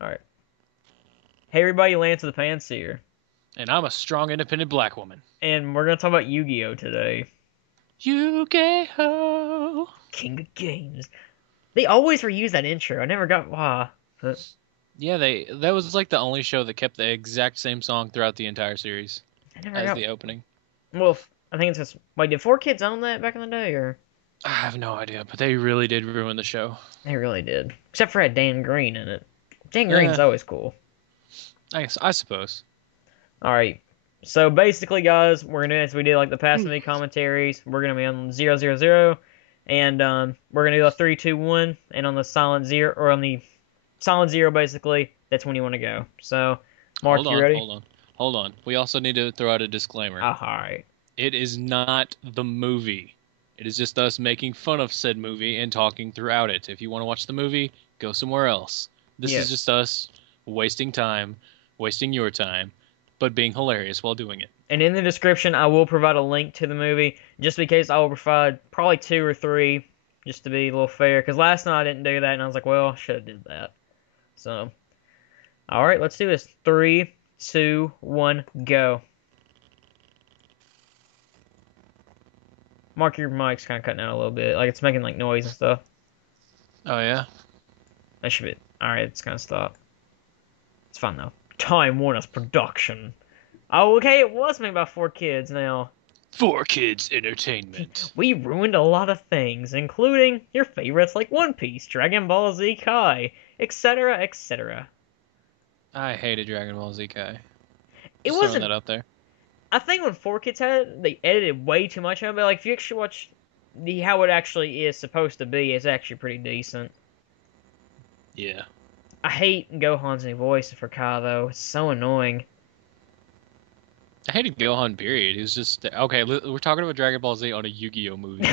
All right. Hey everybody, Lance of the Panseer, And I'm a strong, independent black woman. and we're gonna talk about Yu-Gi-Oh today. Yugioh. King of Games. They always reuse that intro. I never got why, but Yeah, that was like the only show that kept the exact same song throughout the entire series I never as got. the opening. Well, I think it's just. Wait, did Four Kids own that back in the day, or I have no idea, but they really did ruin the show. they really did? Except for had Dan Green in it. Dan Green's Eh, always cool. I suppose. All right. So basically, guys, we're gonna as we did like the past movie commentaries. We're gonna be on 000, and we're gonna do a 3, 2, 1, and on the silent zero or on the silent zero, basically, that's when you want to go. So, Hold Mark, you on, ready? hold on, hold on. We also need to throw out a disclaimer. All right. It is not the movie. It is just us making fun of said movie and talking throughout it. If you want to watch the movie, go somewhere else. This is Yes. just us wasting time, wasting your time, but being hilarious while doing it. And in the description, I will provide a link to the movie, just in case I will provide probably 2 or 3, just to be a little fair. Because last night I didn't do that, and I was like, well, I should have did that. So, all right, let's do this. 3, 2, 1, go. Mark, your mic's kind of cutting out a little bit. Like, it's making, like, noise and stuff. Oh yeah? That should be... Alright, it's gonna stop. It's fine, though. Time Warner's production. Oh, okay, it was made by Four Kids now. For kids entertainment. We ruined a lot of things, including your favorites like One Piece, Dragon Ball Z Kai, etc., etc. I hated Dragon Ball Z Kai. It Just throwing wasn't... that out there. I think when Four Kids had it, they edited way too much of it, but, like, if you actually watch the how it actually is supposed to be, it's actually pretty decent. Yeah. I hate Gohan's new voice for Kai, though. It's so annoying. I hated Gohan, period. He was just okay. We're talking about Dragon Ball Z on a Yu-Gi-Oh movie.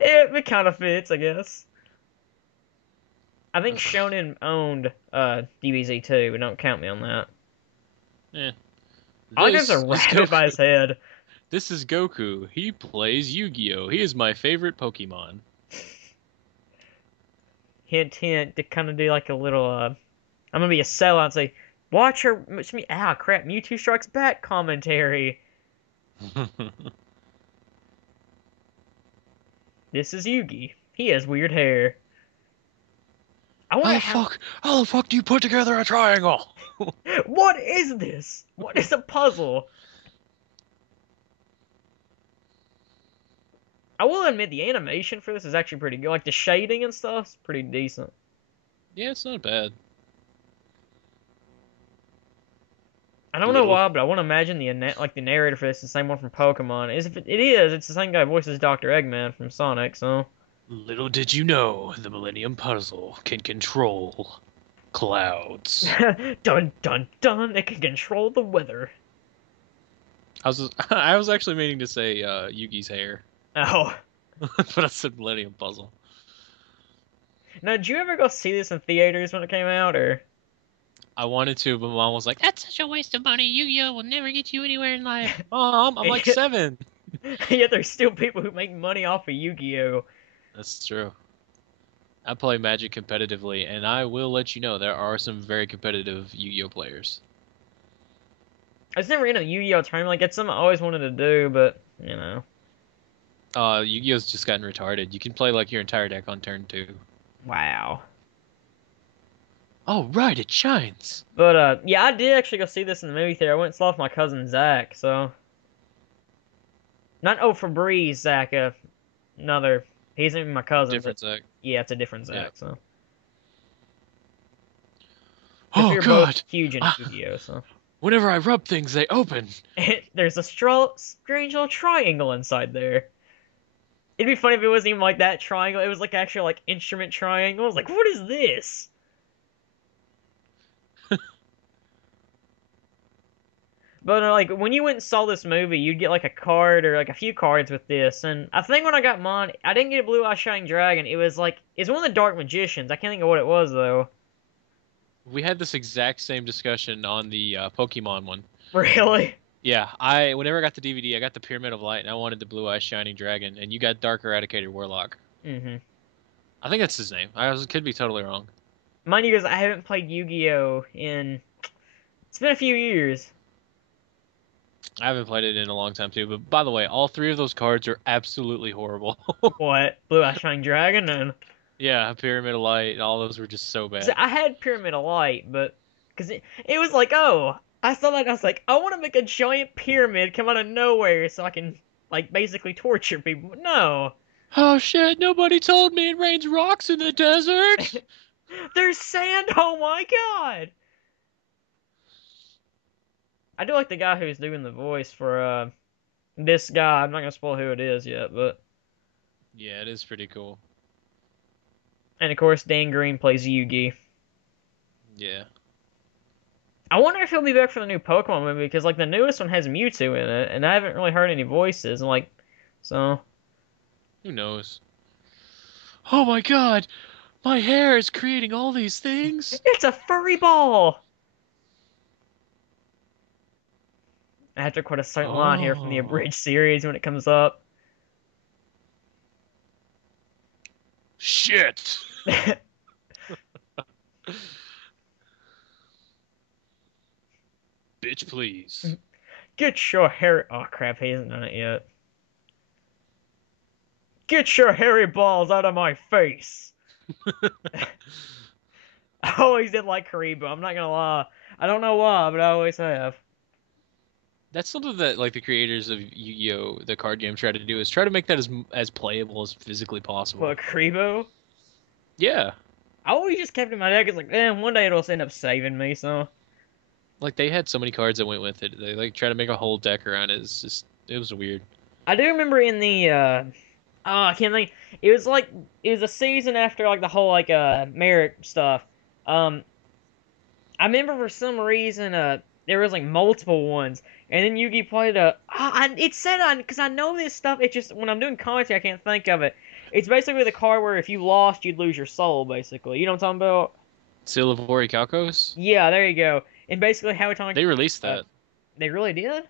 It kind of fits, I guess. I think Shonen owned DBZ too, but don't count me on that. Eh. All I got is a This is rabbit by Goku. his head. This is Goku. He plays Yu-Gi-Oh. He is my favorite Pokemon. Hint, hint, to kind of do like a little, I'm gonna be a sellout and say, watch her, ah, crap, Mewtwo Strikes Back commentary. This is Yugi. He has weird hair. I wonder How the how, fuck? How the fuck do you put together a triangle? what is this? What is a puzzle? I will admit the animation for this is actually pretty good. Like the shading and stuff is pretty decent. Yeah, it's not bad. I don't know Little why, but I want to imagine the narrator for this is the same one from Pokemon. Is if it is, it's the same guy who voices Dr. Eggman from Sonic. So little did you know the Millennium Puzzle can control clouds. dun dun dun, it can control the weather. I was actually meaning to say Yugi's hair, Oh, but I said Millennium Puzzle. now did you ever go see this in theaters when it came out, or? I wanted to, but Mom was like, "That's such a waste of money. Yu-Gi-Oh will never get you anywhere in life." Mom, I'm like 7. Yet there's still people who make money off of Yu-Gi-Oh. That's true. I play Magic competitively, and I will let you know there are some very competitive Yu-Gi-Oh players. I was never in a Yu-Gi-Oh tournament. Like it's something I always wanted to do, but you know. Yu-Gi-Oh's just gotten retarded. You can play like your entire deck on turn 2. Wow. Oh, right, it shines. But yeah, I did actually go see this in the movie theater. I went and saw it with my cousin Zach. So not Febreze Zach. Another. He's even my cousin. But Different deck. yeah, it's a different Yeah. Zach. So because we Oh were both God. huge into Ah, Yu-Gi-Oh. So whenever I rub things, they open. there's a strange little triangle inside there. It'd be funny if it wasn't even like that triangle. It was like actual like instrument triangle. I was like, what is this? But like when you went and saw this movie, you'd get like a card or like a few cards with this. And I think when I got mine, I didn't get a Blue Eye Shining Dragon. It was like it's one of the Dark Magicians. I can't think of what it was though. We had this exact same discussion on the Pokemon one. Really? Yeah, I whenever I got the DVD, I got the Pyramid of Light, and I wanted the Blue Eyes Shining Dragon, and you got Dark Eradicated Warlock. Mm-hmm. I think that's his name. Could be totally wrong. mind you, guys, I haven't played Yu-Gi-Oh in. It's been a few years. I haven't played it in a long time too. But by the way, all three of those cards are absolutely horrible. What? Blue Eye Shining Dragon and. Yeah, Pyramid of Light, and all those were just so So bad. I had Pyramid of Light, but because it was like, oh, I saw that and I was like, I want to make a giant pyramid come out of nowhere so I can like basically torture people. But no, Oh shit! Nobody told me it rains rocks in the desert. there's sand. Oh my god! I do like the guy who's doing the voice for this guy. I'm not gonna spoil who it is yet, but Yeah, it is pretty cool. and of course Dan Green plays Yugi. Yeah. I wonder if he'll be back for the new Pokemon movie because like the newest one has Mewtwo in it, and I haven't really heard any voices. I'm like, so Who knows? Oh my god! My hair is creating all these things. it's a furry ball. I have to quote a certain line here from the Oh. abridged series when it comes up. Shit! Bitch, please. Get your hairy. Oh crap, he hasn't done it yet. Get your hairy balls out of my face. I always did like Karibo. I'm not gonna lie. I don't know why, but I always have. That's something that like the creators of Yu-Gi-Oh, the card game, try to do is try to make that as playable as physically possible. But Karibo, Yeah, I always just kept in my deck. It's like, one day it'll end up saving me. So like they had so many cards that went with it. They like try to make a whole deck around it. It's just it was weird. I do remember in the oh, I can't think. It was like it was a season after like the whole like Merrick stuff. Um, I remember for some reason there was like multiple ones, and then Yugi played it said on because I know this stuff. It's just when I'm doing commentary, I can't think of it. It's basically the card where if you lost, you'd lose your soul. Basically, you know what I'm talking about? Seal of Orichalcos. Yeah, there you go. And basically, how it's on. They released Uh, that. they really did.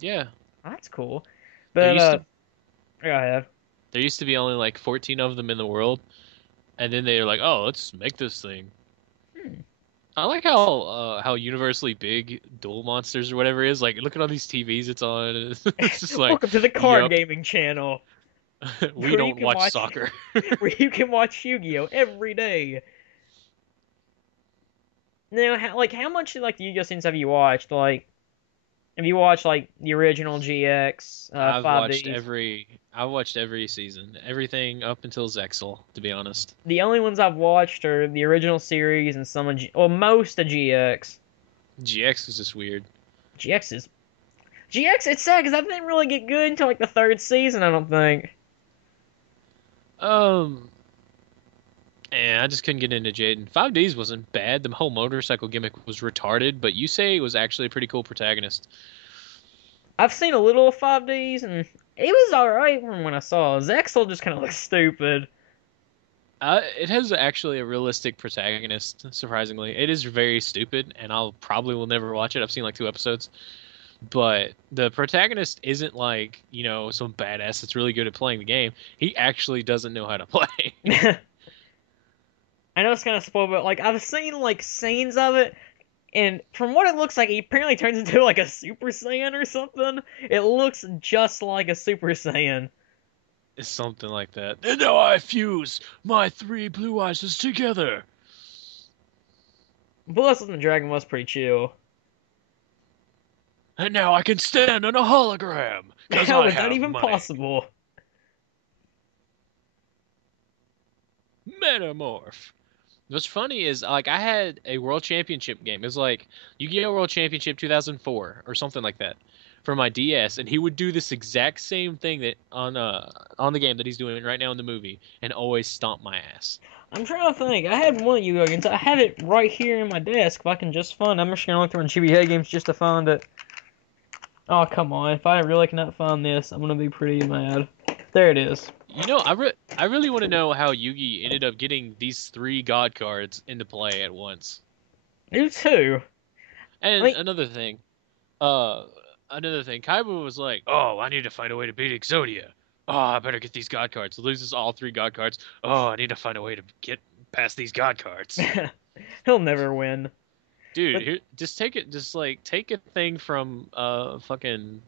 Yeah, Oh, that's cool. there But used to go ahead. there used to be only like 14 of them in the world, and then they were like, oh, let's make this thing. Hmm. I like how universally big Duel Monsters or whatever is. Like, look at all these TVs it's on. It's just like, Welcome to the card yup, gaming channel, we where you don't can watch watch soccer. where you can watch Yu-Gi-Oh every day. Now, how much like the Yu-Gi-Oh scenes have you watched? Like, have you watched like the original GX, I've 5Ds? watched every season, everything up until Zexal, to be honest. The only ones I've watched are the original series and some of well, most of GX. GX is just weird. GX is GX. It's sad because I didn't really get good until like the third season. I don't think. Um, and I just couldn't get into Jaden. 5Ds wasn't bad. The whole motorcycle gimmick was retarded, but you say it was actually a pretty cool protagonist. I've seen a little of 5Ds and it was alright from when I saw it. Zexel just kind of looks stupid. It has actually a realistic protagonist, surprisingly. It is very stupid, and I'll probably will never watch it. I've seen like 2 episodes. But the protagonist isn't like, some badass that's really good at playing the game. He actually doesn't know how to play. I know it's kind of spoiled, but like I've seen like scenes of it, and from what it looks like, he apparently turns into like a Super Saiyan or something. It looks just like a Super Saiyan. It's something like that. And now I fuse my three blue eyes together. Bless the Dragon was pretty chill. And now I can stand on a hologram. Because How I is that have even money. possible? Metamorph. What's funny is like I had a World Championship game. It was like Yu-Gi-Oh! World Championship 2004 or something like that for my DS, and he would do this exact same thing that on the game that he's doing right now in the movie, and always stomp my ass. I'm trying to think. I had one Yu-Gi-Oh games. I have it right here in my desk. If I can just find it. I'm just gonna look through GBA games just to find it. Oh come on! If I really cannot find this, I'm gonna be pretty mad. There it is. I really want to know how Yugi ended up getting these three God cards into play at once. You too. I And mean, uh, another thing, Kaiba was like, "Oh, I need to find a way to beat Exodia. Oh, I better get these God cards." Loses all three God cards. Oh, I need to find a way to Pass these god cards. He'll never win. Dude, But here, just take it. Just like take a thing from fucking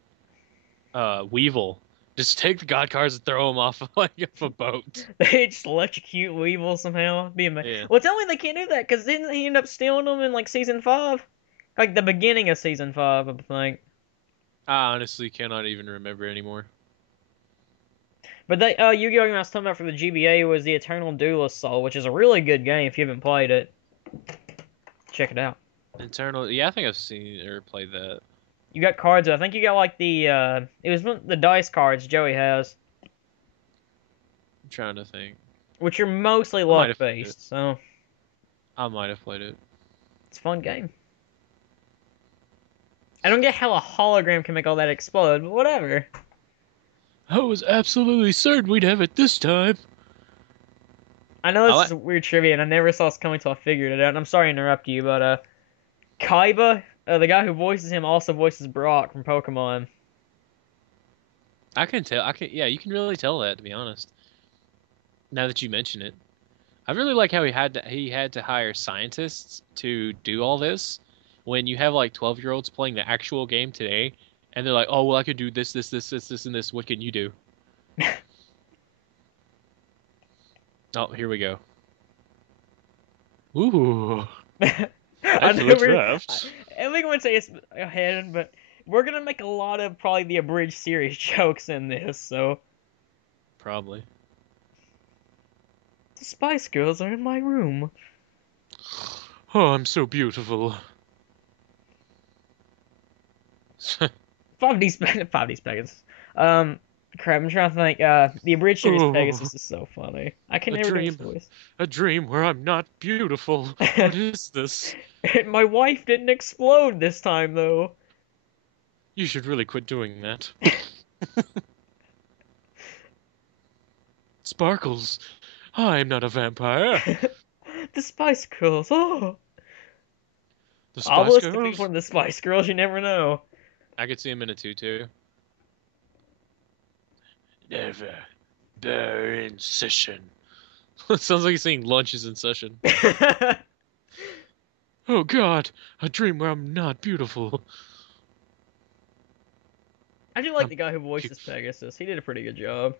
Weevil. Just take the god cards and throw them off like off a boat. they just electrocute Weevil somehow. Be amazing. Yeah. Well, tell me they can't do that because didn't he end up stealing them in like season 5? Like the beginning of season 5, I think. I honestly cannot even remember anymore. But they Yu-Gi-Oh! Game I was talking about for the GBA was the Eternal Duelist Soul, which is a really good game if you haven't played it. Check it out. Internal. Yeah, I think I've seen or played that. You got cards. I think you got like the it was the dice cards Joey has, I'm trying to think. which are mostly might luck have played it. based. So I might have played it. it's a fun game. I don't get how a hologram can make all that explode, but whatever. I was absolutely certain we'd have it this time. I know this is weird trivia, and I never saw this coming until I figured it out. And I'm sorry to interrupt you, but Kaiba, the guy who voices him, also voices Brock from Pokemon. I can tell. I can. Yeah, you can really tell that, to be honest. Now that you mention it, I really like how he had to hire scientists to do all this. When you have like 12-year-olds playing the actual game today, and they're like, "Oh, well, I could do this, this, this, this, this, and this. What can you do?" Oh, here we go. Ooh. I That's know draft. I think I'm gonna say it's ahead, but we're gonna make a lot of probably the abridged series jokes in this. So Probably. the Spice Girls are in my room. Oh, I'm so beautiful. 5D Pegasus. Crap, I'm trying to think. The abridged series Pegasus is so funny. I can never do his voice. A dream where I'm not beautiful. What is this? My wife didn't explode this time, though. You should really quit doing that. Sparkles. I'm not a vampire. The Spice Girls. Oh, The I'll Spice listen to Girls? people in the Spice Girls. You never know. I could see him in a tutu. Never. They're in session. Sounds like he's saying lunch is in session. Oh God, a dream where I'm not beautiful. I do like the guy who voices Pegasus. He did a pretty good job.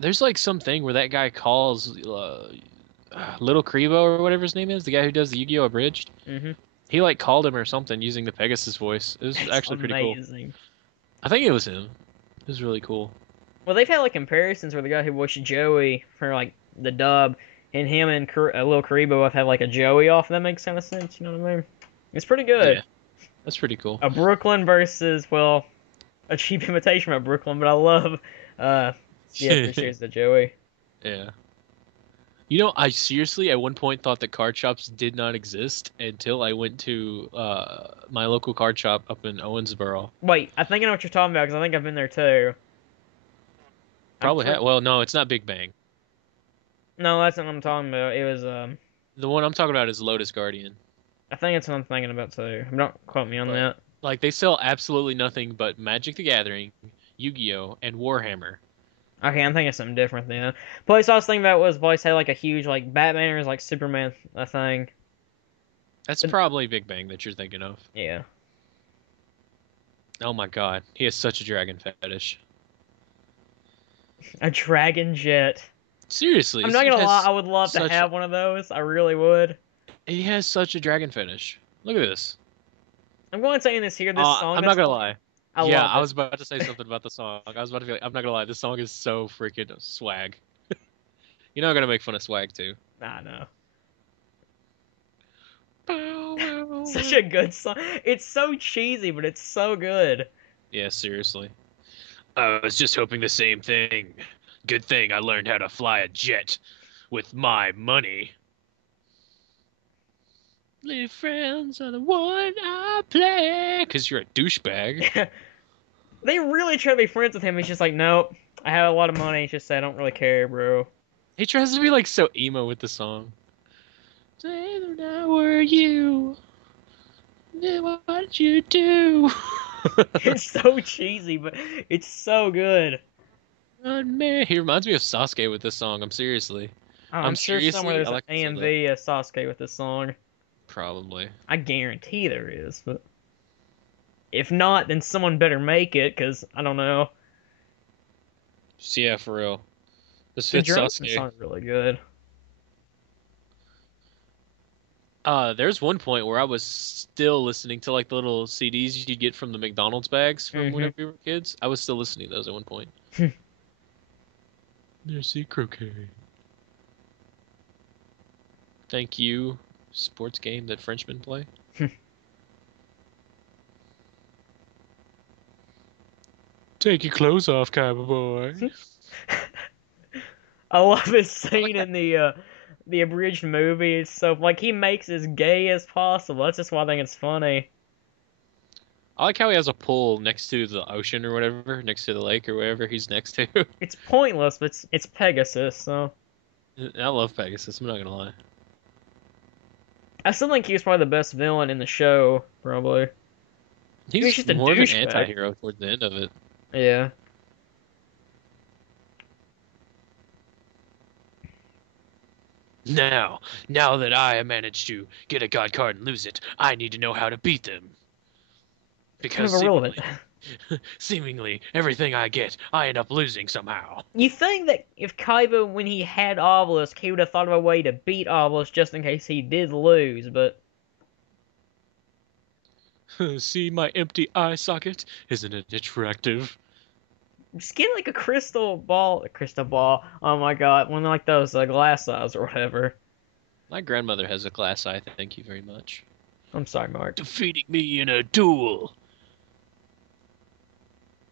There's like something where that guy calls Little Kribo or whatever his name is, the guy who does the Yu-Gi-Oh! Abridged. Mm-hmm. He like called him or something using the Pegasus voice. It was actually pretty cool. I think it was him. It was really cool. Well, they've had like comparisons where the guy who voiced Joey for like the dub and him and Lil Karibo have had like a Joey off. If that makes kind of sense. You know what I mean? It's pretty good. Yeah, that's pretty cool. A Brooklyn versus, well, a cheap imitation of Brooklyn, but I love appreciates the Joey. Yeah. You know, I seriously at one point thought that card shops did not exist until I went to my local card shop up in Owensboro. Wait, I think I know what you're talking about because I think I've been there too. Probably well, no, it's not Big Bang. No, that's not what I'm talking about. It was The one I'm talking about is Lotus Guardian. I think that's what I'm thinking about too. Don't quote me on that. Like they sell absolutely nothing but Magic the Gathering, Yu-Gi-Oh, and Warhammer. Okay, I'm thinking something different then. Place I was thinking about was place had like a huge like Batman or like Superman thing. That's probably Big Bang that you're thinking of. Yeah. Oh my God, he has such a dragon fetish. A dragon jet. Seriously, I'm not gonna lie, I would love to have one of those. I really would. He has such a dragon fetish. Look at this. I'm going to say in this here, this song. I'm not gonna lie. I was about to say something about the song. I was about to be like, I'm not gonna lie, this song is so freaking swag. You're not gonna make fun of swag too. Nah, no. Such a good song. It's so cheesy, but it's so good. Yeah, seriously. I was just hoping the same thing. Good thing I learned how to fly a jet with my money. Live friends are the one I play. Because you're a douchebag. They really try to be friends with him. He's just like, nope, I have a lot of money. He's just say, I don't really care, bro. He tries to be like so emo with the song. Say that I were you. What'd you do? It's so cheesy, but it's so good. Man, he reminds me of Sasuke with this song. I'm seriously. Oh, I'm I'm sure somewhere seriously, there's I an like this Zelda. AMV Sasuke with this song. Probably. I guarantee there is, but if not, then someone better make it, because I don't know. So yeah, for real. This The fits drums in the Sasuke. song are really good. There's one point where I was still listening to like the little CDs you get from the McDonald's bags from Hmm whenever we were kids. I was still listening to those at one point. Merci croquet. Thank you, sports game that Frenchmen play. Take your clothes off, cowboy. I love his I like scene that. in the abridged movie. It's so like he makes it as gay as possible. That's just why I think it's funny. I like how he has a pool next to the ocean or whatever, next to the lake or whatever he's next to. It's pointless, but it's Pegasus, so I love Pegasus. I'm not gonna lie. I still think he was probably the best villain in the show. Probably. He was He's just a more of an douchebag. anti-hero towards the end of it. Yeah. Now that I have managed to get a god card and lose it, I need to know how to beat them. It's kind Because of irrelevant. seemingly everything I get, I end up losing somehow. You think that if Kaiba, when he had Obelisk, he would have thought of a way to beat Obelisk just in case he did lose, but See my empty eye socket? Isn't it attractive? just get like a crystal ball. A crystal ball. Oh my god, one like those glass eyes or whatever. My grandmother has a glass eye, thank you very much. I'm sorry, Mark. Defeating me in a duel.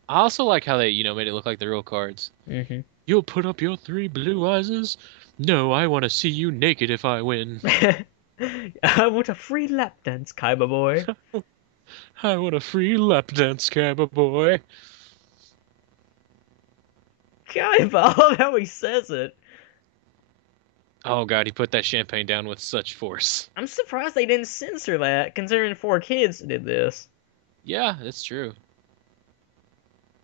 I also like how they, made it look like the real cards. Hmm You'll put up your 3 blue eyes? No, I want to see you naked if I win. I want a free lap dance, Kaiba boy. I want a free lap dance, Cabba boy. Kaiba, I love how he says it. Oh god, he put that champagne down with such force. I'm surprised they didn't censor that, considering 4 kids did this. Yeah, that's true.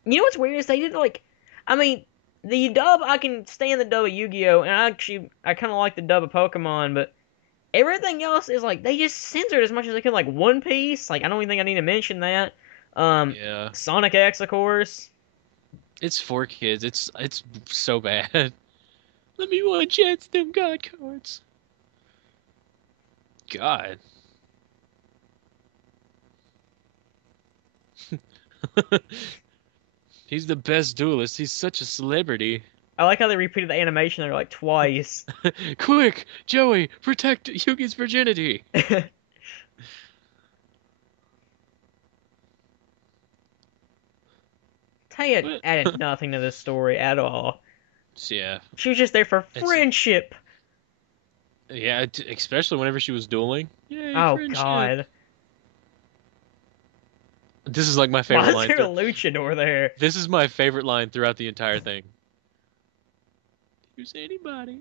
You know what's weird is they didn't like. I mean, the dub I can stand the dub of Yu-Gi-Oh, and I kind of like the dub of Pokemon, but everything else is like they just censored as much as they could. Like One Piece, like I don't even think I need to mention that. Yeah. Sonic X, of course. It's 4 kids. It's so bad. Let me one chance them god cards. God. He's the best duelist. He's such a celebrity. I like how they repeated the animation there like twice. Quick, Joey, protect Yugi's virginity. Taya What? added nothing to this story at all. Yeah, She was just there for it's friendship. yeah, especially whenever she was dueling. Yay, Oh friendship. God. This is like my Why favorite is line. there a luchador there? This is my favorite line throughout the entire thing. Here's anybody.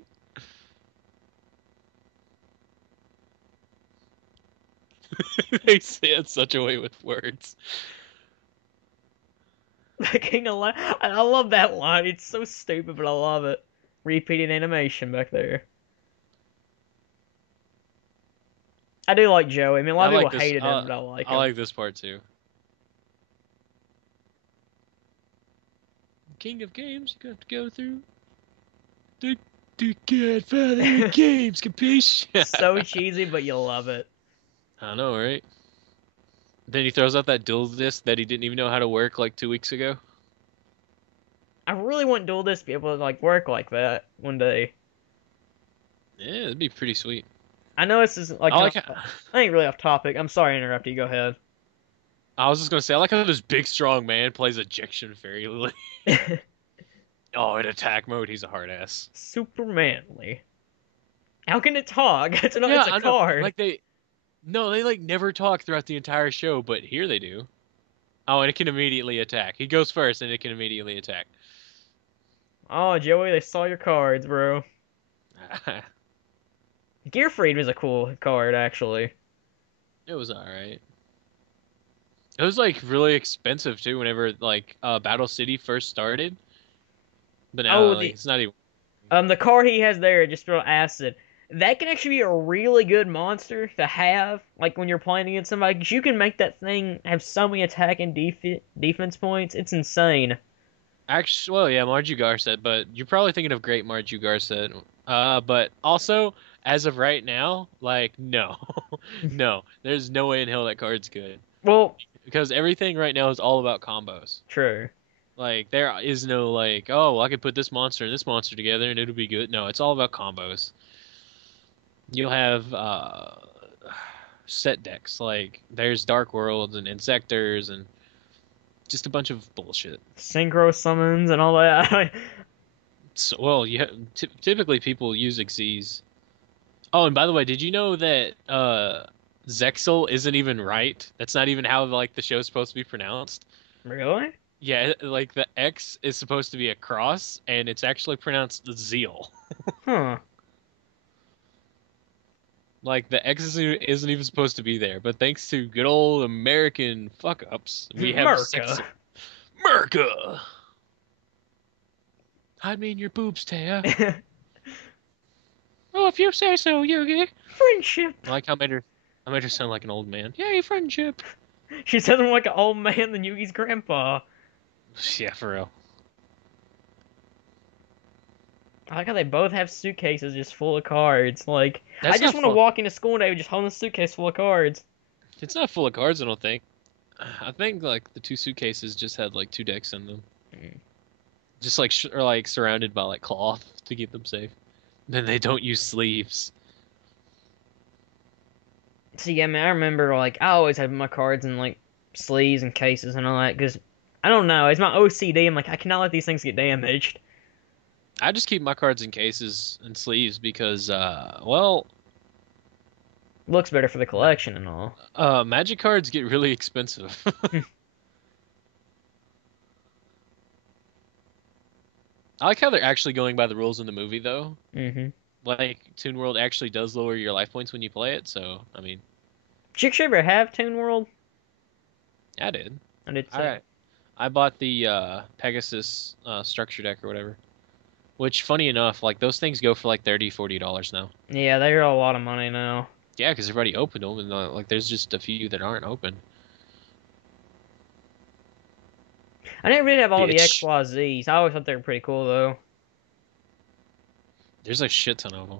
They say it such a way with words. The King of I love that line. It's so stupid, but I love it. Repeated animation back there. I do like Joey. I mean, a I lot of like people this. hated him, but I like I him. like this part too. King of games, you got to go through the Godfather of games, capiche? So cheesy, but you love it. I know, right? Then he throws out that dual disc that he didn't even know how to work like 2 weeks ago. I really want Duel Disk to be able to like work like that one day. Yeah, it'd be pretty sweet. I know this is like I like. I ain't really off topic. I'm sorry to interrupt you. Go ahead. I was just gonna say, I like how this big strong man plays ejection fairy lily. Oh, in attack mode, he's a hard ass. Super manly. How can it talk? It's Yeah, it's a I know. card. Like no, they like never talk throughout the entire show, but here they do. Oh, and it can immediately attack. He goes first, and it can immediately attack. Oh, Joey, they saw your cards, bro. Gearfried was a cool card, actually. It was alright. It was like really expensive too. Whenever like Battle City first started, but now Oh, like it's not even. The card he has there just throw acid. That can actually be a really good monster to have, like when you're playing against somebody, 'cause you can make that thing have so many attack and defense points. It's insane. Actually, well, yeah, Marju Garset, but you're probably thinking of Great Marju Garset. But also, as of right now, like, no. No, there's no way in hell that card's good. Well, Because everything right now is all about combos. true. Like, there is no, like, oh, well, I could put this monster and this monster together and it'll be good. No, it's all about combos. You'll have, set decks. Like, there's Dark Worlds and Insectors and just a bunch of bullshit. Synchro summons and all that. So, well, typically people use Xyz. Oh, and by the way, did you know that Zexal isn't even right? That's not even how like the show's supposed to be pronounced. Really? Yeah, like the X is supposed to be a cross, and it's actually pronounced Zeal. Huh. Like the X isn't even supposed to be there, but thanks to good old American fuck ups, we have America. Zexal. America. I mean your boobs, Taya. Oh, if you say so, Yugi. Friendship. I like how I made her sound like an old man. Yay, friendship. She sounds more like an old man than Yugi's grandpa. Yeah, for real. I like how they both have suitcases just full of cards. Like, That's I just not want to full. walk into school today just holding a suitcase full of cards. It's not full of cards, I don't think. I think like the two suitcases just had like two decks in them, Mm. just like or like surrounded by like cloth to keep them safe. Then they don't use sleeves. See, yeah, man, I remember, like, I always had my cards in, like, sleeves and cases and all that, because, I don't know, it's my OCD. I'm like, I cannot let these things get damaged. I just keep my cards in cases and sleeves because, well, Looks better for the collection and all. Magic cards get really expensive. I like how they're actually going by the rules in the movie, though. Mm-hmm. Like, Toon World actually does lower your life points when you play it, so, I mean, Did you ever have Toon World? I did. I did too. Alright. I bought the Pegasus structure deck or whatever. Which, funny enough, like, those things go for like $30-$40 now. Yeah, they're a lot of money now. Yeah, because everybody opened them, and like, there's just a few that aren't open. I didn't really have all the Bitch. XYZs. I always thought they were pretty cool, though. There's a shit ton of them.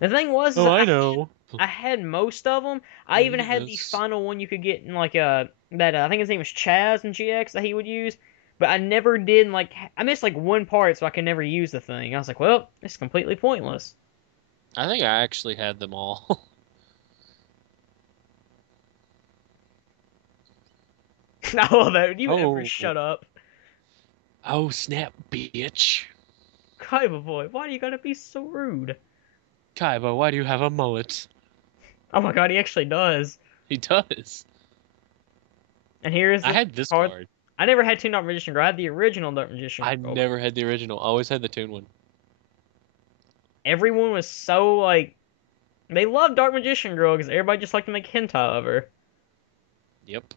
The thing was, is Oh, I know. I had most of them. I even had the Yes. final one you could get in, like, that, I think his name was Chaz in GX that he would use. But I never did, like, I missed, like, one part, so I could never use the thing. I was like, well, it's completely pointless. I think I actually had them all. I love that. You ever Oh. shut up? Oh, snap, bitch. Kaiba boy, why do you gotta be so rude? Kaiba, why do you have a mullet? Oh my god, he actually does. He does. And here's I the had this card. card. I never had Toon Dark Magician Girl. I had the original Dark Magician I Girl. never had the original. I always had the Toon one. Everyone was so, like, they loved Dark Magician Girl because everybody just liked to make hentai of her. Yep.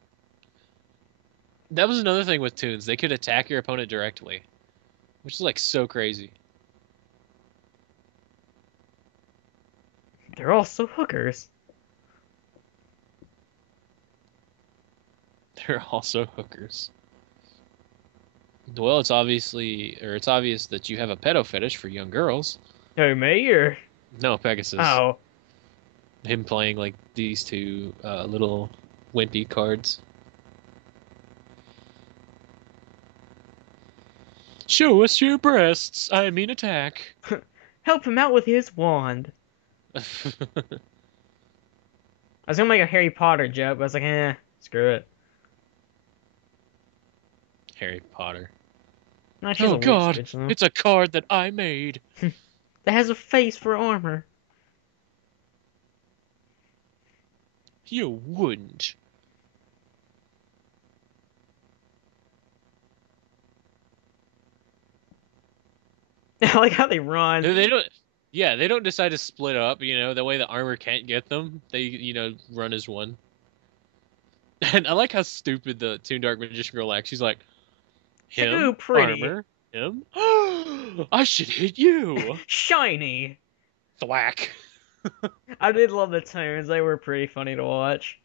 That was another thing with Toons. They could attack your opponent directly, which is like so crazy. They're also hookers. They're also hookers. Well, it's obvious that you have a pedo fetish for young girls. Who, me or? No, Pegasus. Oh. Him playing like these two little wimpy cards. Show us your breasts. I mean attack. Help him out with his wand. I was gonna make a Harry Potter joke, but I was like, screw it. Harry Potter. No, she's a Oh witch god, bitch, though. it's a card that I made. That has a face for armor. You wouldn't. I like how they run. They don't. Yeah, they don't decide to split up. You know, that way the armor can't get them. They, run as one. And I like how stupid the Toon Dark Magician Girl acts. She's like, him, Too pretty. armor, him. I should hit you. Shiny. Thwack. I did love the tunes. They were pretty funny to watch.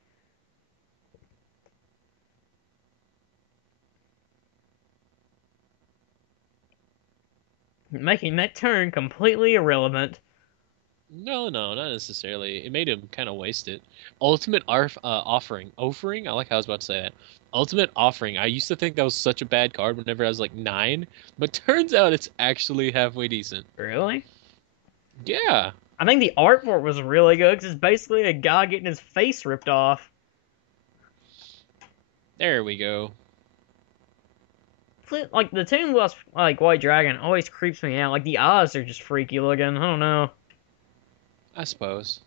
Making that turn completely irrelevant. No, no, not necessarily. It made him kind of waste it. Ultimate offering. I like how I was about to say that. Ultimate offering. I used to think that was such a bad card whenever I was like 9, but turns out it's actually halfway decent. Really? Yeah. I think the art for it was really good because it's basically a guy getting his face ripped off. There we go. Like the Toon Blast, like White Dragon, always creeps me out. Like the eyes are just freaky looking. I don't know. I suppose.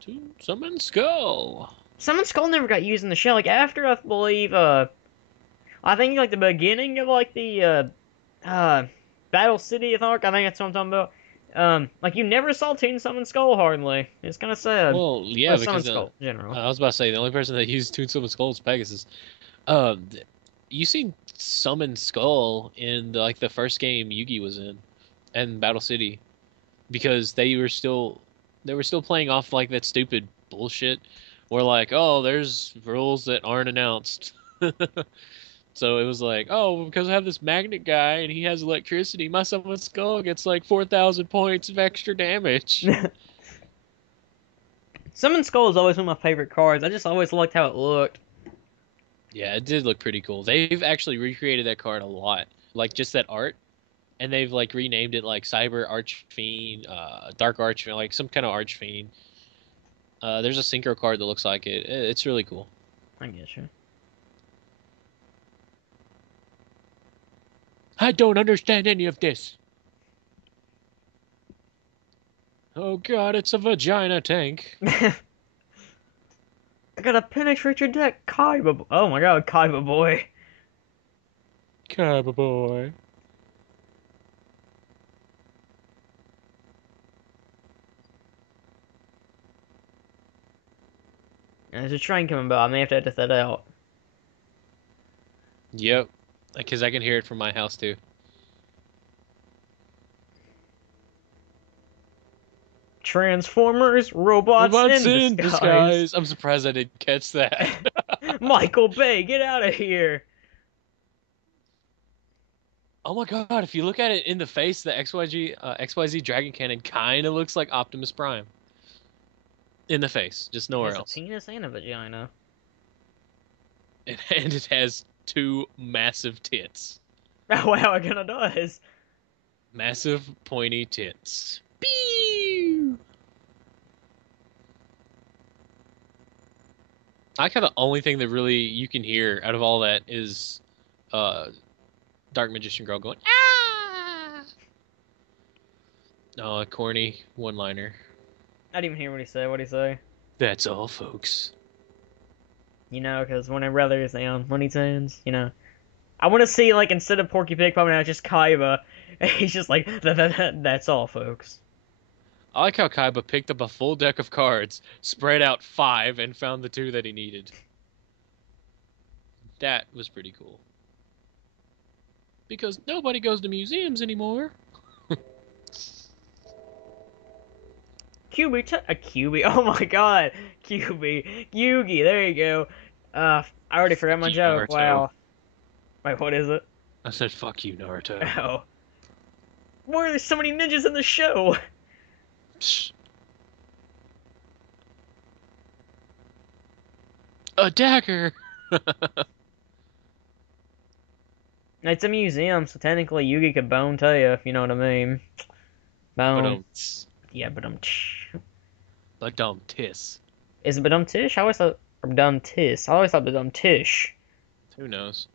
To summon Skull. Summon Skull never got used in the show. Like after I believe, I think like the beginning of like the Battle City arc. I think that's what I'm talking about. Like you never saw Toon summon Skull hardly. It's kind of sad. Well, yeah, Well, summon because Skull in general. I was about to say the only person that used Toon Summon Skull is Pegasus. You seen Summon Skull in the first game Yugi was in, and Battle City, because they were still playing off like that stupid bullshit, where like, oh, there's rules that aren't announced. So it was like, oh, because I have this magnet guy and he has electricity, my Summon Skull gets like 4,000 points of extra damage. Summon Skull is always one of my favorite cards. I just always liked how it looked. Yeah, it did look pretty cool. They've actually recreated that card a lot, like just that art, and they've like renamed it like Cyber Archfiend, Dark Archfiend, like some kind of Archfiend. There's a Synchro card that looks like it. It's really cool. I get you. I don't understand any of this. Oh god, it's a vagina tank. I gotta penetrate your deck, Kaiba. Oh my god, Kaiba boy. Kaiba boy. There's a train coming by. I may have to edit that out. Yep, because I can hear it from my house too. Transformers, robots, in disguise. I'm surprised I didn't catch that. Michael Bay, get out of here. Oh my god, if you look at it in the face, the XYZ Dragon Cannon kind of looks like Optimus Prime. In the face, just nowhere It's else. a penis and a vagina. And it has 2 massive tits. Oh wow, it kinda does. Massive, pointy tits. Pew! I like how the only thing that really you can hear out of all that is Dark Magician Girl going, ah! Oh, a corny one-liner. I didn't even hear what he said. What'd he say? That's all, folks. You know, because whenever there's on Looney Tunes, you know. I want to see, like, instead of Porky Pig popping out, just Kaiba. He's just like, that's all, folks. I like how Kaiba picked up a full deck of cards, spread out 5, and found the 2 that he needed. That was pretty cool. Because nobody goes to museums anymore. QB. Oh my god. QB. Yugi, there you go. I already forgot my joke. Naruto. Wow. Wait, what is it? I said, fuck you, Naruto. Oh. Why are there so many ninjas in the show? Psh. A dagger! It's a museum, so technically Yugi could bone tell you, if you know what I mean. Bone. Yeah, Tiss. Is it tish? I always thought tis. I always thought tish. Who knows?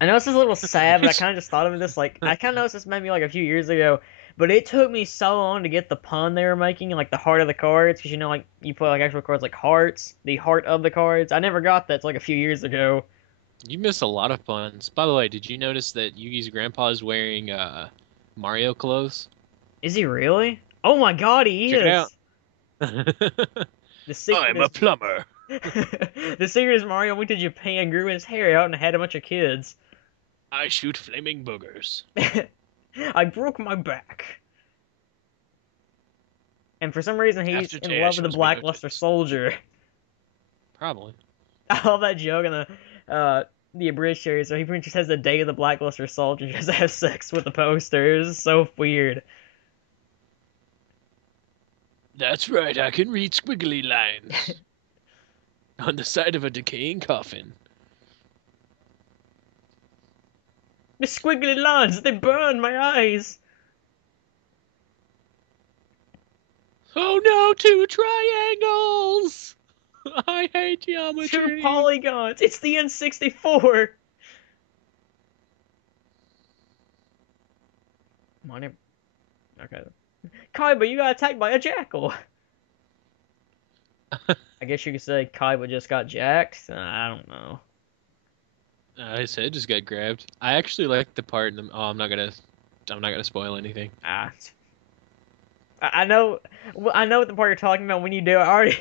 I know this is a little sad, but I kind of just thought of this. Like, I kind of noticed this maybe like a few years ago, but it took me so long to get the pun they were making, like the heart of the cards, because you know, like you put like actual cards like hearts, the heart of the cards. I never got that. It's like a few years ago. You miss a lot of puns. By the way, did you notice that Yugi's grandpa is wearing Mario clothes? Is he really? Oh my god, he Check is. it out. I'm a plumber. The secret is Mario went to Japan, grew his hair out, and had a bunch of kids. I shoot flaming boogers. I broke my back. And for some reason, he's After in Taya love with the shows me no blackluster tits. soldier. Probably. I love that joke in the abridged series where he pretty much just has the day of the blackluster soldier and just has sex with the posters. It's so weird. That's right, I can read squiggly lines. On the side of a decaying coffin. The squiggly lines, they burn my eyes. Oh no, two triangles! I hate Two geometry. polygons. It's the N64. My name. Okay. Kaiba, you got attacked by a jackal. I guess you could say Kaiba just got jacked. I don't know. His head just got grabbed. I actually like the part. Oh, I'm not gonna spoil anything. Ah, I know, I know what the part you're talking about when you do it. I already,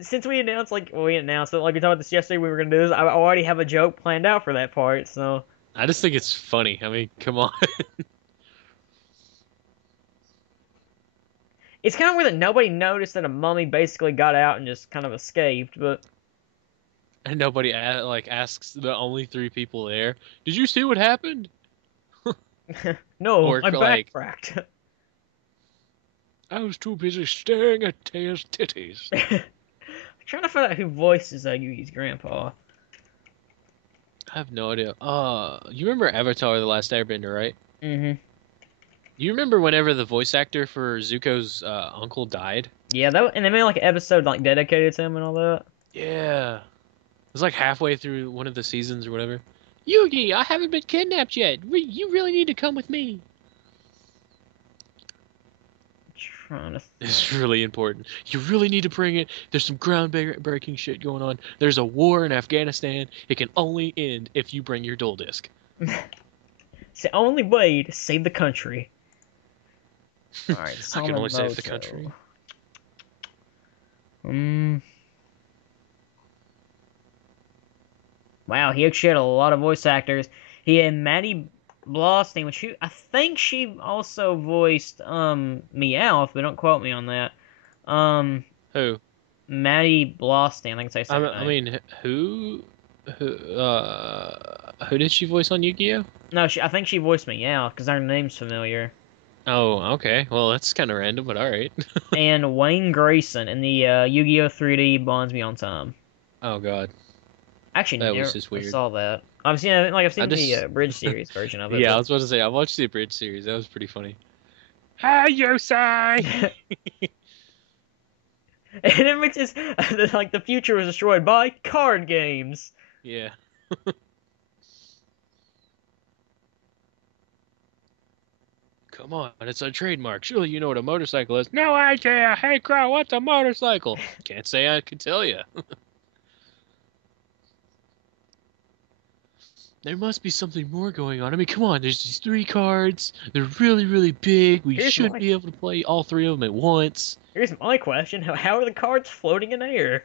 since we announced, like, well, we announced it, like, we talked about this yesterday, we were gonna do this. I already have a joke planned out for that part, so. I just think it's funny. I mean, come on. It's kind of weird that nobody noticed that a mummy basically got out and just kind of escaped, but. And nobody like asks the only three people there. Did you see what happened? No, Or my back like, cracked. I was too busy staring at Taya's titties. I'm trying to find out who voices Yugi's grandpa. I have no idea. You remember Avatar: The Last Airbender, right? Mm-hmm. You remember whenever the voice actor for Zuko's uncle died? Yeah, and they made like an episode like dedicated to him and all that. Yeah. It was like halfway through one of the seasons or whatever. Yugi, I haven't been kidnapped yet. You really need to come with me. Trying to. It's really important. You really need to bring it. There's some ground-breaking shit going on. There's a war in Afghanistan. It can only end if you bring your dual disc. It's the only way to save the country. Alright, I can only save the country. Wow, he actually had a lot of voice actors. He had Maddie Blaustein, which I think she also voiced Meowth, but don't quote me on that. Who? Maddie Blaustein, I think it's her second I name. mean, who did she voice on Yu-Gi-Oh? No, I think she voiced Meowth because her name's familiar. Oh, okay. Well, that's kind of random, but all right. And Wayne Grayson in the Yu-Gi-Oh 3D Bonds Beyond Time. Oh God. Actually, That never was just weird. saw that. I've seen the Bridge series version of it. Yeah, but... I was about to say I watched the abridged series. That was pretty funny. Hi, Yosai. And it makes it like the future was destroyed by card games. Yeah. Come on, it's a trademark. Surely you know what a motorcycle is. No idea. Hey, Crow, what's a motorcycle? Can't say I can tell you. There must be something more going on. I mean, come on, there's these three cards. They're really, really big. We should be able to play all three of them at once. Here's my question. How are the cards floating in air?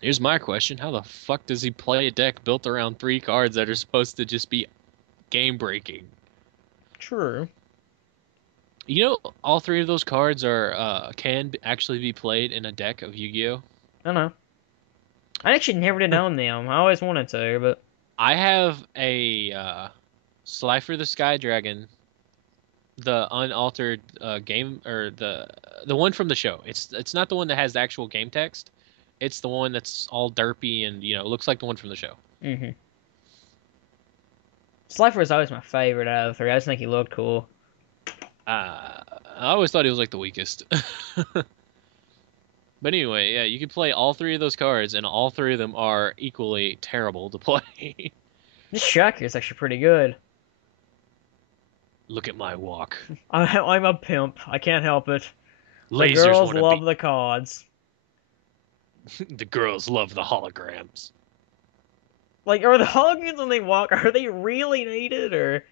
Here's my question. How the fuck does he play a deck built around three cards that are supposed to just be game-breaking? True. You know, all three of those cards can actually be played in a deck of Yu-Gi-Oh! I don't know. I actually never did own them. I always wanted to, but... I have a Slifer the Sky Dragon, the unaltered game, or the one from the show. It's not the one that has the actual game text. It's the one that's all derpy and looks like the one from the show. Mm-hmm. Slifer is always my favorite out of the three. I just think he looked cool. I always thought he was like the weakest. But anyway, yeah, you can play all three of those cards, and all three of them are equally terrible to play. This Shocker is actually pretty good. Look at my walk. I'm a pimp. I can't help it. Lasers The girls love the cards. The girls love the holograms. Like, are the holograms when they walk, are they really needed, or...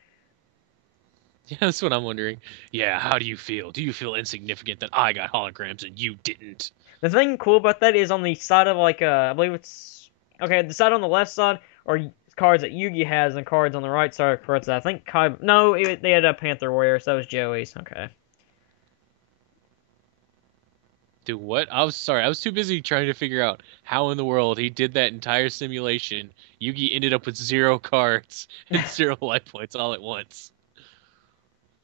Yeah, that's what I'm wondering. Yeah, how do you feel? Do you feel insignificant that I got holograms and you didn't? The thing cool about that is on the side of like I believe it's okay, the side on the left side are cards that Yugi has, and cards on the right side are cards that I think Kai. No, they had a Panther Warrior, so that was Joey's. Okay. Dude, what? I was sorry. I was too busy trying to figure out how in the world he did that entire simulation. Yugi ended up with 0 cards and 0 life points all at once.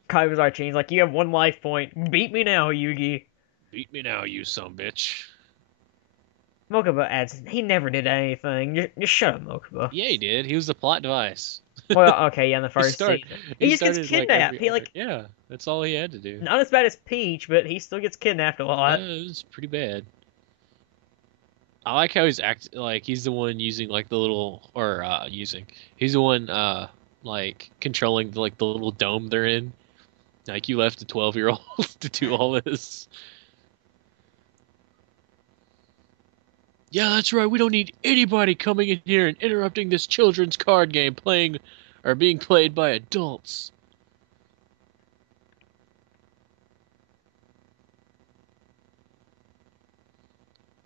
Kai was our He's like, you have 1 life point. Beat me now, Yugi. Beat me now, you son bitch. Mokuba adds, he never did anything. Just shut up, Mokuba. Yeah, he did. He was the plot device. Well, okay, yeah, in the He first started. season. He He just gets started like kidnapped. every He, arc. like, Yeah, that's all he had to do. not as bad as Peach, but he still gets kidnapped a lot. It was pretty bad. I like how he's like he's the one using like the little or using. He's the one like controlling like the little dome they're in. Like you left a 12-year-old to do all this. Yeah, that's right. We don't need anybody coming in here and interrupting this children's card game playing or being played by adults.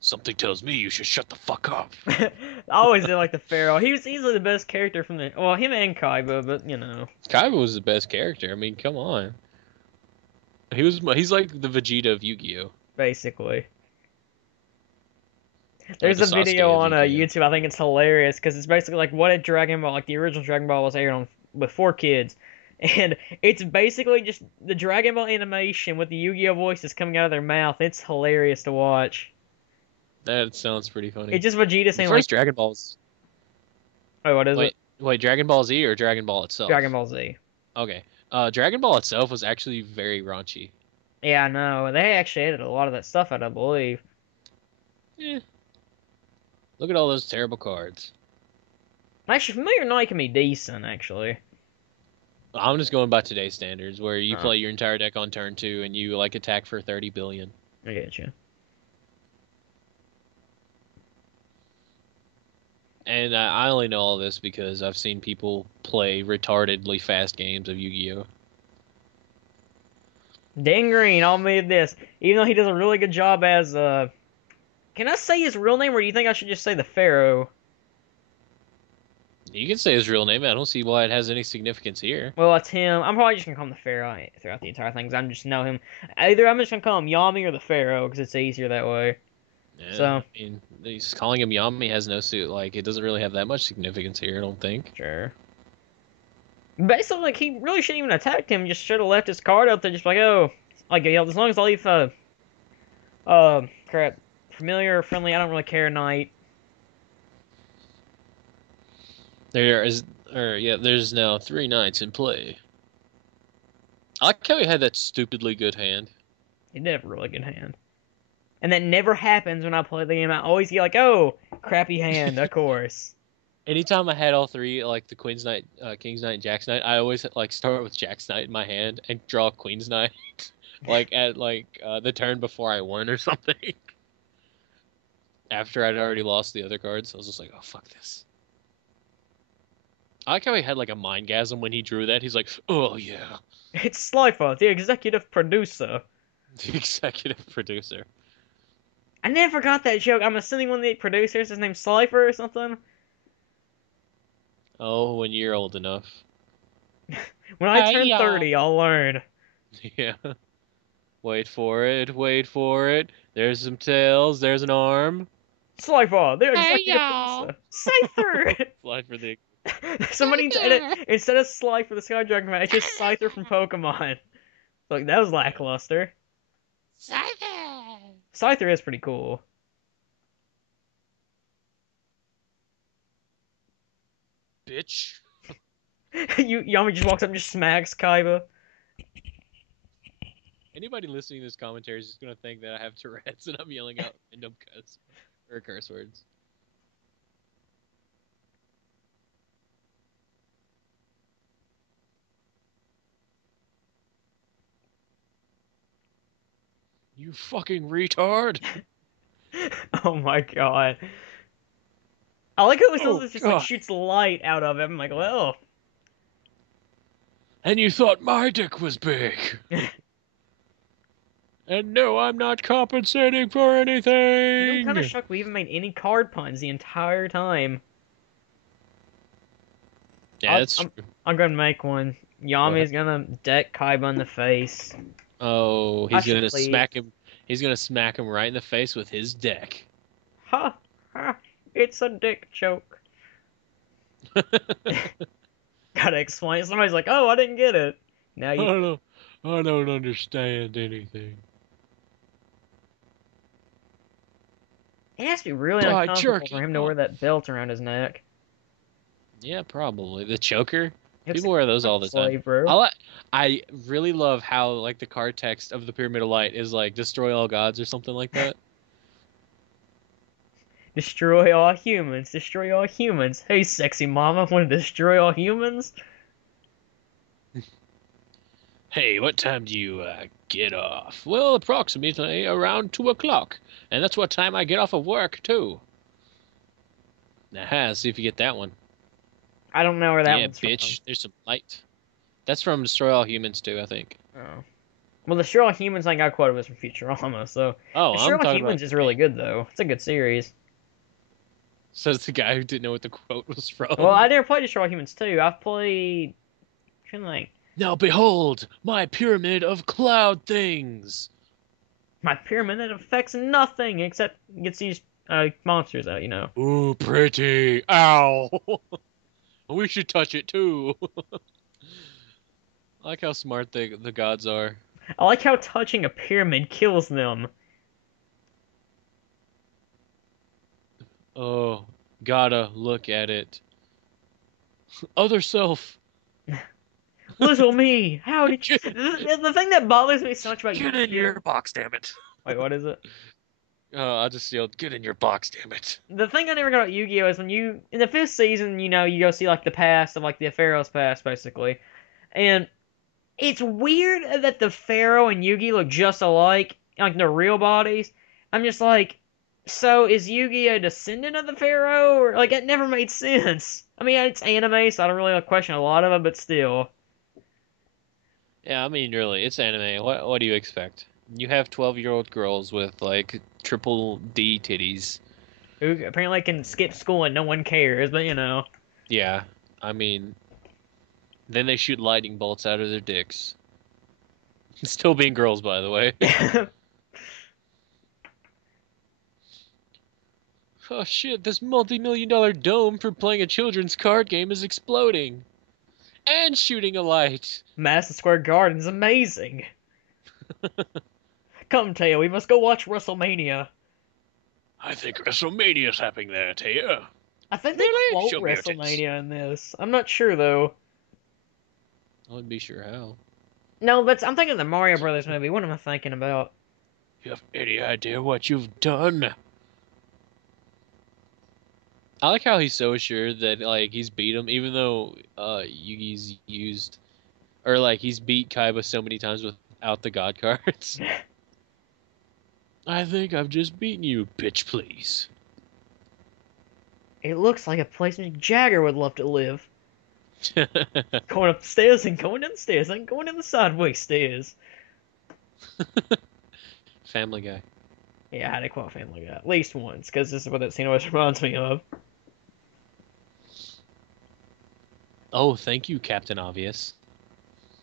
Something tells me you should shut the fuck up. I always did like the Pharaoh. He was easily the best character from the. Well, him and Kaiba, but you know. Kaiba was the best character. I mean, come on. He's like the Vegeta of Yu-Gi-Oh. Basically. Or There's the a video Sasuke of on Yu-Gi-Oh. YouTube. I think it's hilarious because it's basically like what if Dragon Ball, like the original Dragon Ball, was aired on with 4 kids, and it's basically just the Dragon Ball animation with the Yu-Gi-Oh voices coming out of their mouth. It's hilarious to watch. That sounds pretty funny. It's just Vegeta The saying like, first Dragon Balls. "Oh, what is it? Wait, Dragon Ball Z or Dragon Ball itself? Dragon Ball Z." Okay. Dragon Ball itself was actually very raunchy. Yeah, I know. They actually edited a lot of that stuff out, I believe. Eh. Look at all those terrible cards. Actually, Familiar Knight can be decent, actually. I'm just going by today's standards, where you Oh, play your entire deck on turn 2 and you like attack for 30 billion. I get you. And I only know all this because I've seen people play retardedly fast games of Yu-Gi-Oh. Dan Green, I'll admit this. Even though he does a really good job as, can I say his real name, or do you think I should just say the Pharaoh? You can say his real name. I don't see why it has any significance here. Well, it's him. I'm probably just gonna call him the Pharaoh throughout the entire thing, 'cause I'm just know him. Either I'm just gonna call him Yami or the Pharaoh, because it's easier that way. Yeah, So, I mean, he's calling him Yami has no suit. Like, it doesn't really have that much significance here, I don't think. sure. Basically, like, he really shouldn't even attacked him. Just should have left his card out there, just like, oh, like, you know, as long as I leave, crap, familiar or friendly, I don't really care, knight. There's now 3 knights in play. I like how he had that stupidly good hand. He did have a really good hand. And that never happens when I play the game. I always get like, oh, crappy hand, of course. Anytime I had all 3, like the Queen's Knight, King's Knight, and Jack's Knight, I always like start with Jack's Knight in my hand and draw Queen's Knight, like at the turn before I won or something. After I'd already lost the other cards, I was just like, oh fuck this. I like how he had like a mindgasm when he drew that. He's like, oh yeah, It's Slifer, the executive producer. the executive producer. I never got that joke. I'm assuming one of the producers is named Slifer or something. Oh, when you're old enough. When I turn Hey-ya. 30, I'll learn. Yeah. Wait for it, wait for it. There's some tails, there's an arm. Slifer, the executive Hey-ya. producer. Scyther! Slide for the Somebody needs to edit, instead of Slifer the Sky Dragon Man, it's just Scyther from Pokemon. Look, that was lackluster. Scyther is pretty cool. bitch. Yami just walks up and just smacks Kaiba. Anybody listening to this commentary is just gonna think that I have Tourette's and I'm yelling out random curse words. You fucking retard! Oh my god. I like how this just like God. shoots light out of him. I'm like, well, And you thought my dick was big. And no, I'm not compensating for I'm kind of anything. shocked we even made any card puns the entire time. Yeah, I'll, that's I'm, true. I'm gonna make one. Go ahead. Yami's gonna deck Kaiba in the face. Oh, I he's should gonna leave. smack him. He's gonna smack him right in the face with his deck. Ha! Ha! It's a dick joke. Gotta explain. Somebody's like, "Oh, I didn't get it." Now I you don't get. know. I don't understand anything. It has to be really Buy uncomfortable for jerky. him to wear that belt around his neck. Yeah, probably the choker. It's People wear those all the time. slave, bro. I really love how like the card text of the Pyramid of Light is like destroy all gods or something like that. Destroy all humans. Destroy all humans. Hey, sexy mama, want to destroy all humans? Hey, what time do you get off? Well, approximately around 2 o'clock, and that's what time I get off of work too. Aha, see if you get that one. I don't know where that Yeah, one's from. bitch. There's some light. That's from Destroy All Humans too, I think. Oh. Well, Destroy All Humans thing I quoted was from Futurama, so Oh, Destroy I'm All talking about Humans is really good though. It's a good series. says the guy who didn't know what the quote was Well, from. I never played Destroy All Humans 2. I've played. I'm trying to think. Now behold my pyramid of cloud things. My pyramid that affects nothing except gets these monsters out. Ooh, pretty. Ow. We should touch it too. I like how smart the gods are. I like how touching a pyramid kills them. Oh, gotta look at it. Other self. Little me, how did the thing that bothers me so much about Get in Yu-Gi-Oh? your box, damn it. Wait, what is it? I just yelled, get in your box, damn it. The thing I never got about Yu-Gi-Oh is when you in the fifth season, you go see like the past of like the Pharaoh's past, basically, and it's weird that the Pharaoh and Yugi look just alike, like their real bodies. I'm just like, so is Yugi a descendant of the Pharaoh, or like it never made sense? I mean, it's anime, so I don't really question a lot of it, but still. Yeah, I mean, really, it's anime. What do you expect? You have 12-year-old girls with like triple D titties. Who apparently can skip school and no one cares, but Yeah, I mean, then they shoot lightning bolts out of their dicks. Still being girls, by the way. Oh shit, this multi-million-dollar dome for playing a children's card game is exploding. And shooting a light. Madison Square Garden's amazing. Come, Taya, we must go watch WrestleMania. I think WrestleMania's happening there, Taya. I think they Really? quote Show me your tits. WrestleMania in this. I'm not sure though. I wouldn't be sure how. No, I'm thinking of the Mario Brothers movie. What am I thinking about? You have any idea what you've done? I like how he's so assured that like he's beat him, even though Yugi's used or like he's beat Kaiba so many times without the god cards. I think I've just beaten you, bitch please. It looks like a place Mick Jagger would love to live. Going up the stairs and going down the stairs and going down the sideways stairs. Family Guy. Yeah, I had to quote Family Guy at least once, because this is what that scene always reminds me of. Oh, thank you, Captain Obvious.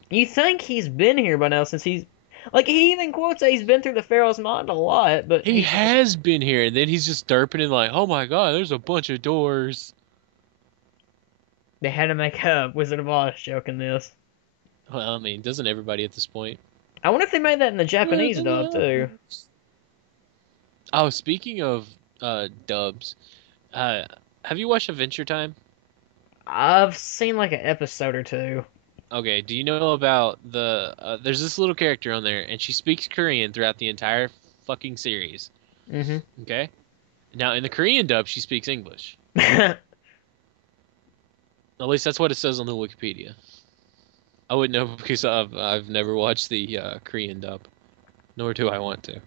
You think he's been here by now since he's... Like, he even quotes that he's been through the Pharaoh's mind a lot, but... He has been here, and then he's just derping and like, oh my god, there's a bunch of doors. They had to make a Wizard of Oz joke in this. Well, I mean, doesn't everybody at this point? I wonder if they made that in the Japanese dub, too. Oh, speaking of dubs, have you watched Adventure Time? I've seen, like, an episode or two. Okay, do you know about there's this little character on there, and she speaks Korean throughout the entire fucking series. Mm-hmm. Okay? Now, in the Korean dub, she speaks English. At least that's what it says on the Wikipedia. I wouldn't know because I've never watched the Korean dub, nor do I want to.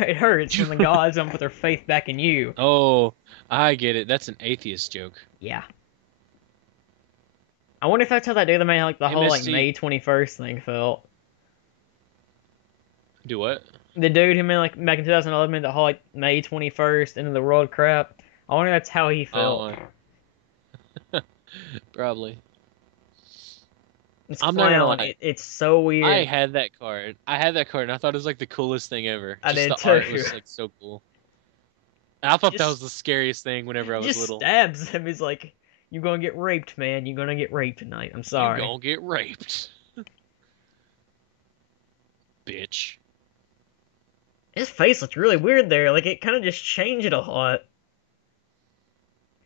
it hurts when the gods don't put their faith back in you. Oh, I get it. That's an atheist joke. Yeah. I wonder if that's how that dude that made like the whole like MST. May 21st thing felt. Do what? The dude who made like back in 2011 made the whole like May 21st into the world crap. I wonder if that's how he felt. Oh, probably. It's I'm not gonna clown. lie. It's so I weird. had that card. I had that card, and I thought it was like the coolest thing ever. I Just did the art too. was like so cool. And I thought that was Just the scariest thing whenever I was just little. stabs him. He's like, "You're gonna get raped, man. You're gonna get raped tonight. I'm You sorry." gonna get raped, bitch. His face looked really weird there. Like it kind of just changed a lot.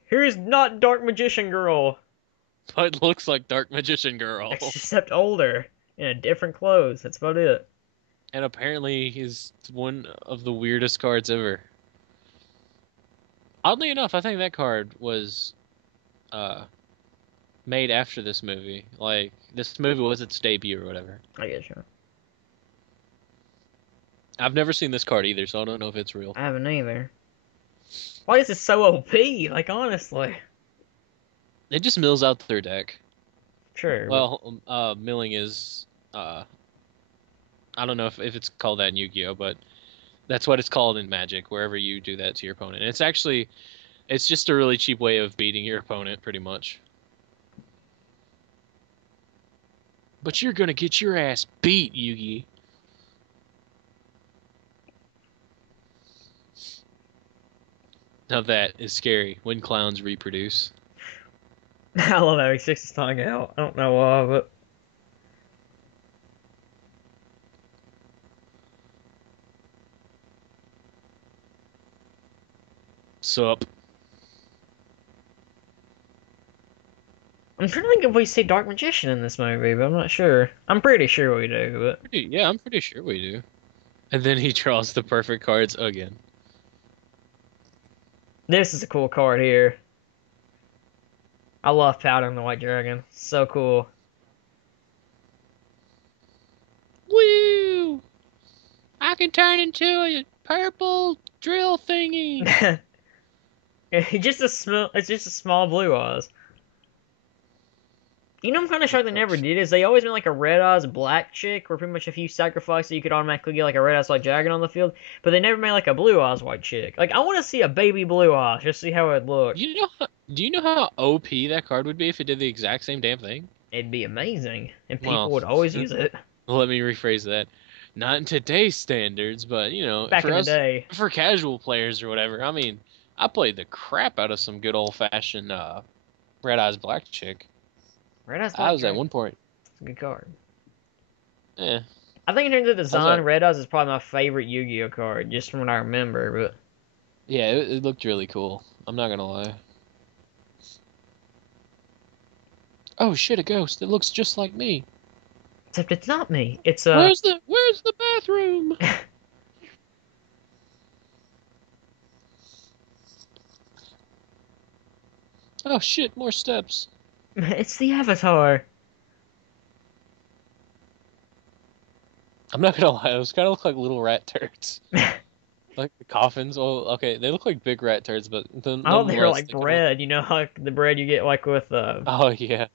Here's not Dark Magician Girl, But looks like Dark Magician Girl. except older in different clothes. That's about it. And apparently he's one of the weirdest cards ever. Oddly enough, I think that card was uh made after this movie. Like this movie was its debut or whatever. I guess so. I've never seen this card either, so I don't know if it's real. I haven't either. Why is this so OP? Like honestly. It just mills out their deck. Sure. Well, milling is I don't know if it's called that in Yu-Gi-Oh, but that's what it's called in Magic, wherever you do that to your opponent. And it's just a really cheap way of beating your opponent, pretty much. But you're gonna get your ass beat, Yugi. Now that is scary when clowns reproduce. I love how he sticks his tongue out. I don't know why, but Sup? I'm trying to think if we see Dark Magician in this movie, but I'm not sure. I'm pretty sure we do, but Yeah, I'm pretty sure we do. And then he draws the perfect cards again. this is a cool card here. I love Powder the White Dragon. So cool. Woo! I can turn into a purple drill thingy. It's just a small blue eyes. You know, I'm kind of shocked they never did is they always been like a red eyes black chick, where pretty much if you sacrifice it, you could automatically get like a red eyes white dragon on the field. But they never made like a blue eyes white chick. Like I want to see a baby blue eyes, just see how it'd look. Do you know how OP that card would be if it did the exact same damn thing? It'd be amazing, and people Well, would always use it. let me rephrase that. Not in today's standards, but Back for in the us, day, for casual players or whatever. I mean, I played the crap out of some good old fashioned red eyes black chick. red eyes I black was at dragon. one point. It's a good card. Eh. I think in terms of I was design, at, red eyes is probably my favorite Yu-Gi-Oh card, just from what I remember. But yeah, it looked really cool. I'm not gonna lie. Oh shit, a ghost. It looks just like me. except it's not me. It's Where's the bathroom? Oh shit, more steps. it's the Avatar. I'm not gonna lie, those kind of look like little rat turds. Like the coffins. Oh, okay, they look like big rat turds, but I hope they're nonetheless, like they kinda bread. You know, like the bread you get like with Oh yeah.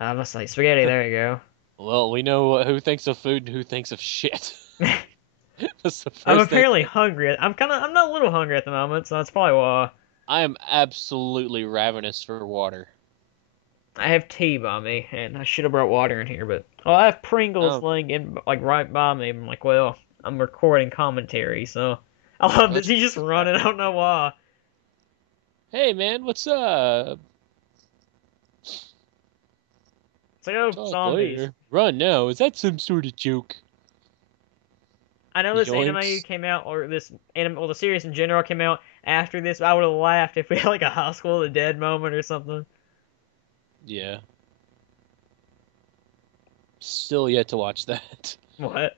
I must say spaghetti. There you go. Well, we know who thinks of food and who thinks of shit. That's the I'm first thing. apparently hungry. I'm not a little hungry at the moment, so that's probably why. I am absolutely ravenous for water. I have tea by me, and I should have brought water in here, but I have Pringles Oh, laying in like right by me. I'm like, well, I'm recording commentary, so I love this. that's He's just running. I don't know why. hey man, what's up? It's like, oh, Talk zombies. later. Run now. Is that some sort of joke? I know this anime Yoinks. came out, or this anime, well, the series in general came out after this. I would have laughed if we had like a High School of the Dead moment or something. Yeah. Still yet to watch that. What?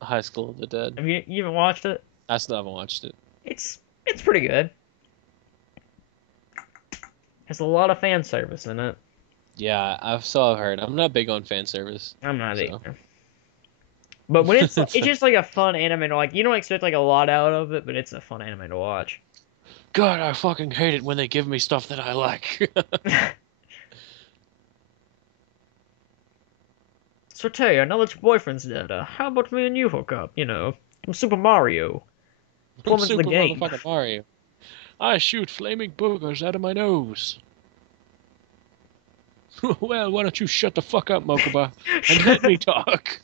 High School of the Dead. Have you haven't watched it? I still haven't watched it. It's pretty good. Has a lot of fan service in it. Yeah, I've heard. I'm not big on fan service. I'm not So. either. But when it's just like a fun anime to like, you don't expect like a lot out of it, but it's a fun anime to watch. God, I fucking hate it when they give me stuff that I like. So Tay, I know that your boyfriend's dead. How about me and you hook up? You know, I'm Super Mario. I'm Plummet's the Super game. Motherfucking Mario. I shoot flaming boogers out of my nose. Well, why don't you shut the fuck up, Mokuba, and let me talk?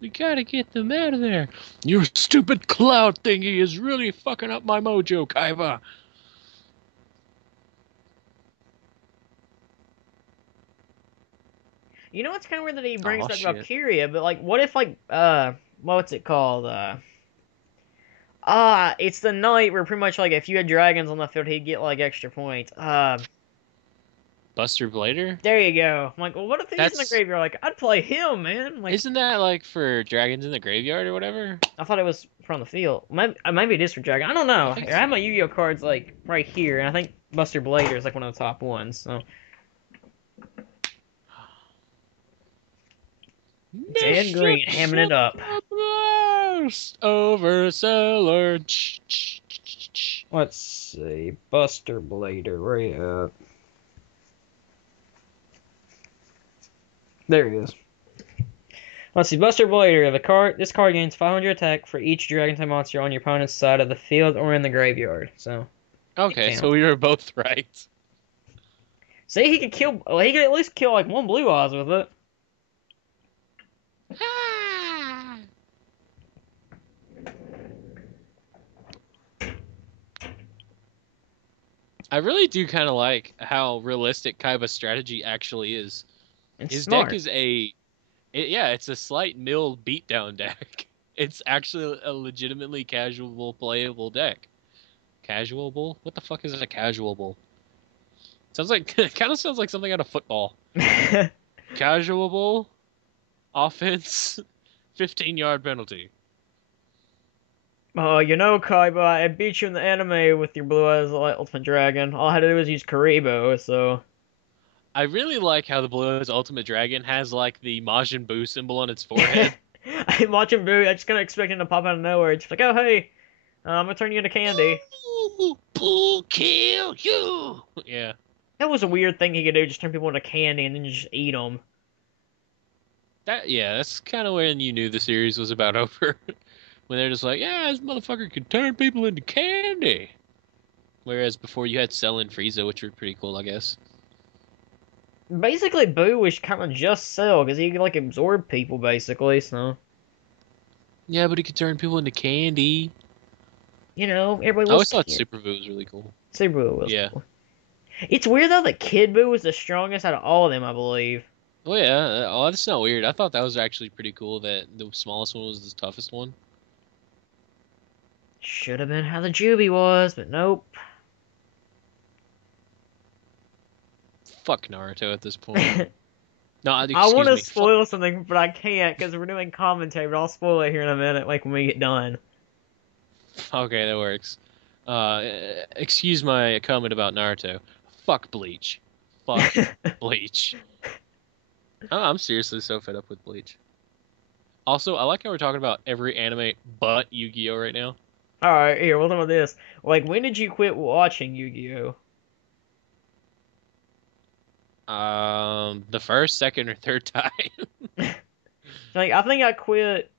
We gotta get them out of there. Your stupid cloud thingy is really fucking up my mojo, Kaiba. You know, it's kind of weird that he Oh brings up shit. Valkyria, but like, what if like what's it called? It's the night where pretty much like if you had dragons on the field, he'd get like extra points. Buster Blader? There you go. I'm like, well, what if he's in the That's graveyard? Like, I'd play him, man. Like, isn't that like for dragons in the graveyard or whatever? I thought it was from the field. Maybe it is for dragon. I don't know. I think I have my Yu-Gi-Oh cards like right here, and I think Buster Blader is like one of the top ones. So Ted Green hamming it up. Overseller. Let's see, Buster Blader. Where you at? There he is. Let's see, Buster Blader. This card gains 500 attack for each dragon type monster on your opponent's side of the field or in the graveyard. So Okay, so we were both right. see, he could kill. Well, he could at least kill like one Blue Eyes with it. I really do kind of like how realistic Kaiba's strategy actually is. It's His deck smart. is yeah, it's a slight mill beatdown deck. It's actually a legitimately casual playable deck. Casualable? What the fuck is a casualable? Sounds like kind of sounds like something out of football. Casualable offense, 15-yard penalty. Oh, you know, Kaiba, I beat you in the anime with your Blue Eyes Ultimate Dragon. All I had to do was use Karibo, so. I really like how the Blue's Ultimate Dragon has like the Majin Buu symbol on its forehead. I'm watching Boo. I just kind of expect him to pop out of nowhere. It's like, oh, hey, I'm gonna turn you into candy. Buu kill you. Yeah. That was a weird thing he could do, just turn people into candy and then just eat them. That's kind of when you knew the series was about over. When they're just like, yeah, this motherfucker could turn people into candy. Whereas before you had Cell and Frieza, which were pretty cool, I guess. Basically, Boo was kind of just Cell, because he could, like, absorb people, basically, so. Yeah, but he could turn people into candy. You know, everybody I always was thought Super Buu was really cool. Super Boo was Yeah. cool. It's weird, though, that Kid Boo was the strongest out of all of them, I believe. Oh yeah, oh that's not weird. I thought that was actually pretty cool that the smallest one was the toughest one. Should have been how the Juby was, but nope. Fuck Naruto at this point. No, I want excuse to me. spoil something, but I can't because we're doing commentary. But I'll spoil it here in a minute, like when we get done. Okay, that works. Excuse my comment about Naruto. Fuck Bleach. Fuck Bleach. I'm seriously so fed up with Bleach. Also, I like how we're talking about every anime but Yu-Gi-Oh right now. All right, here, we'll talk about this. Like, when did you quit watching Yu-Gi-Oh? The first, second, or third time. Like, I think I quit.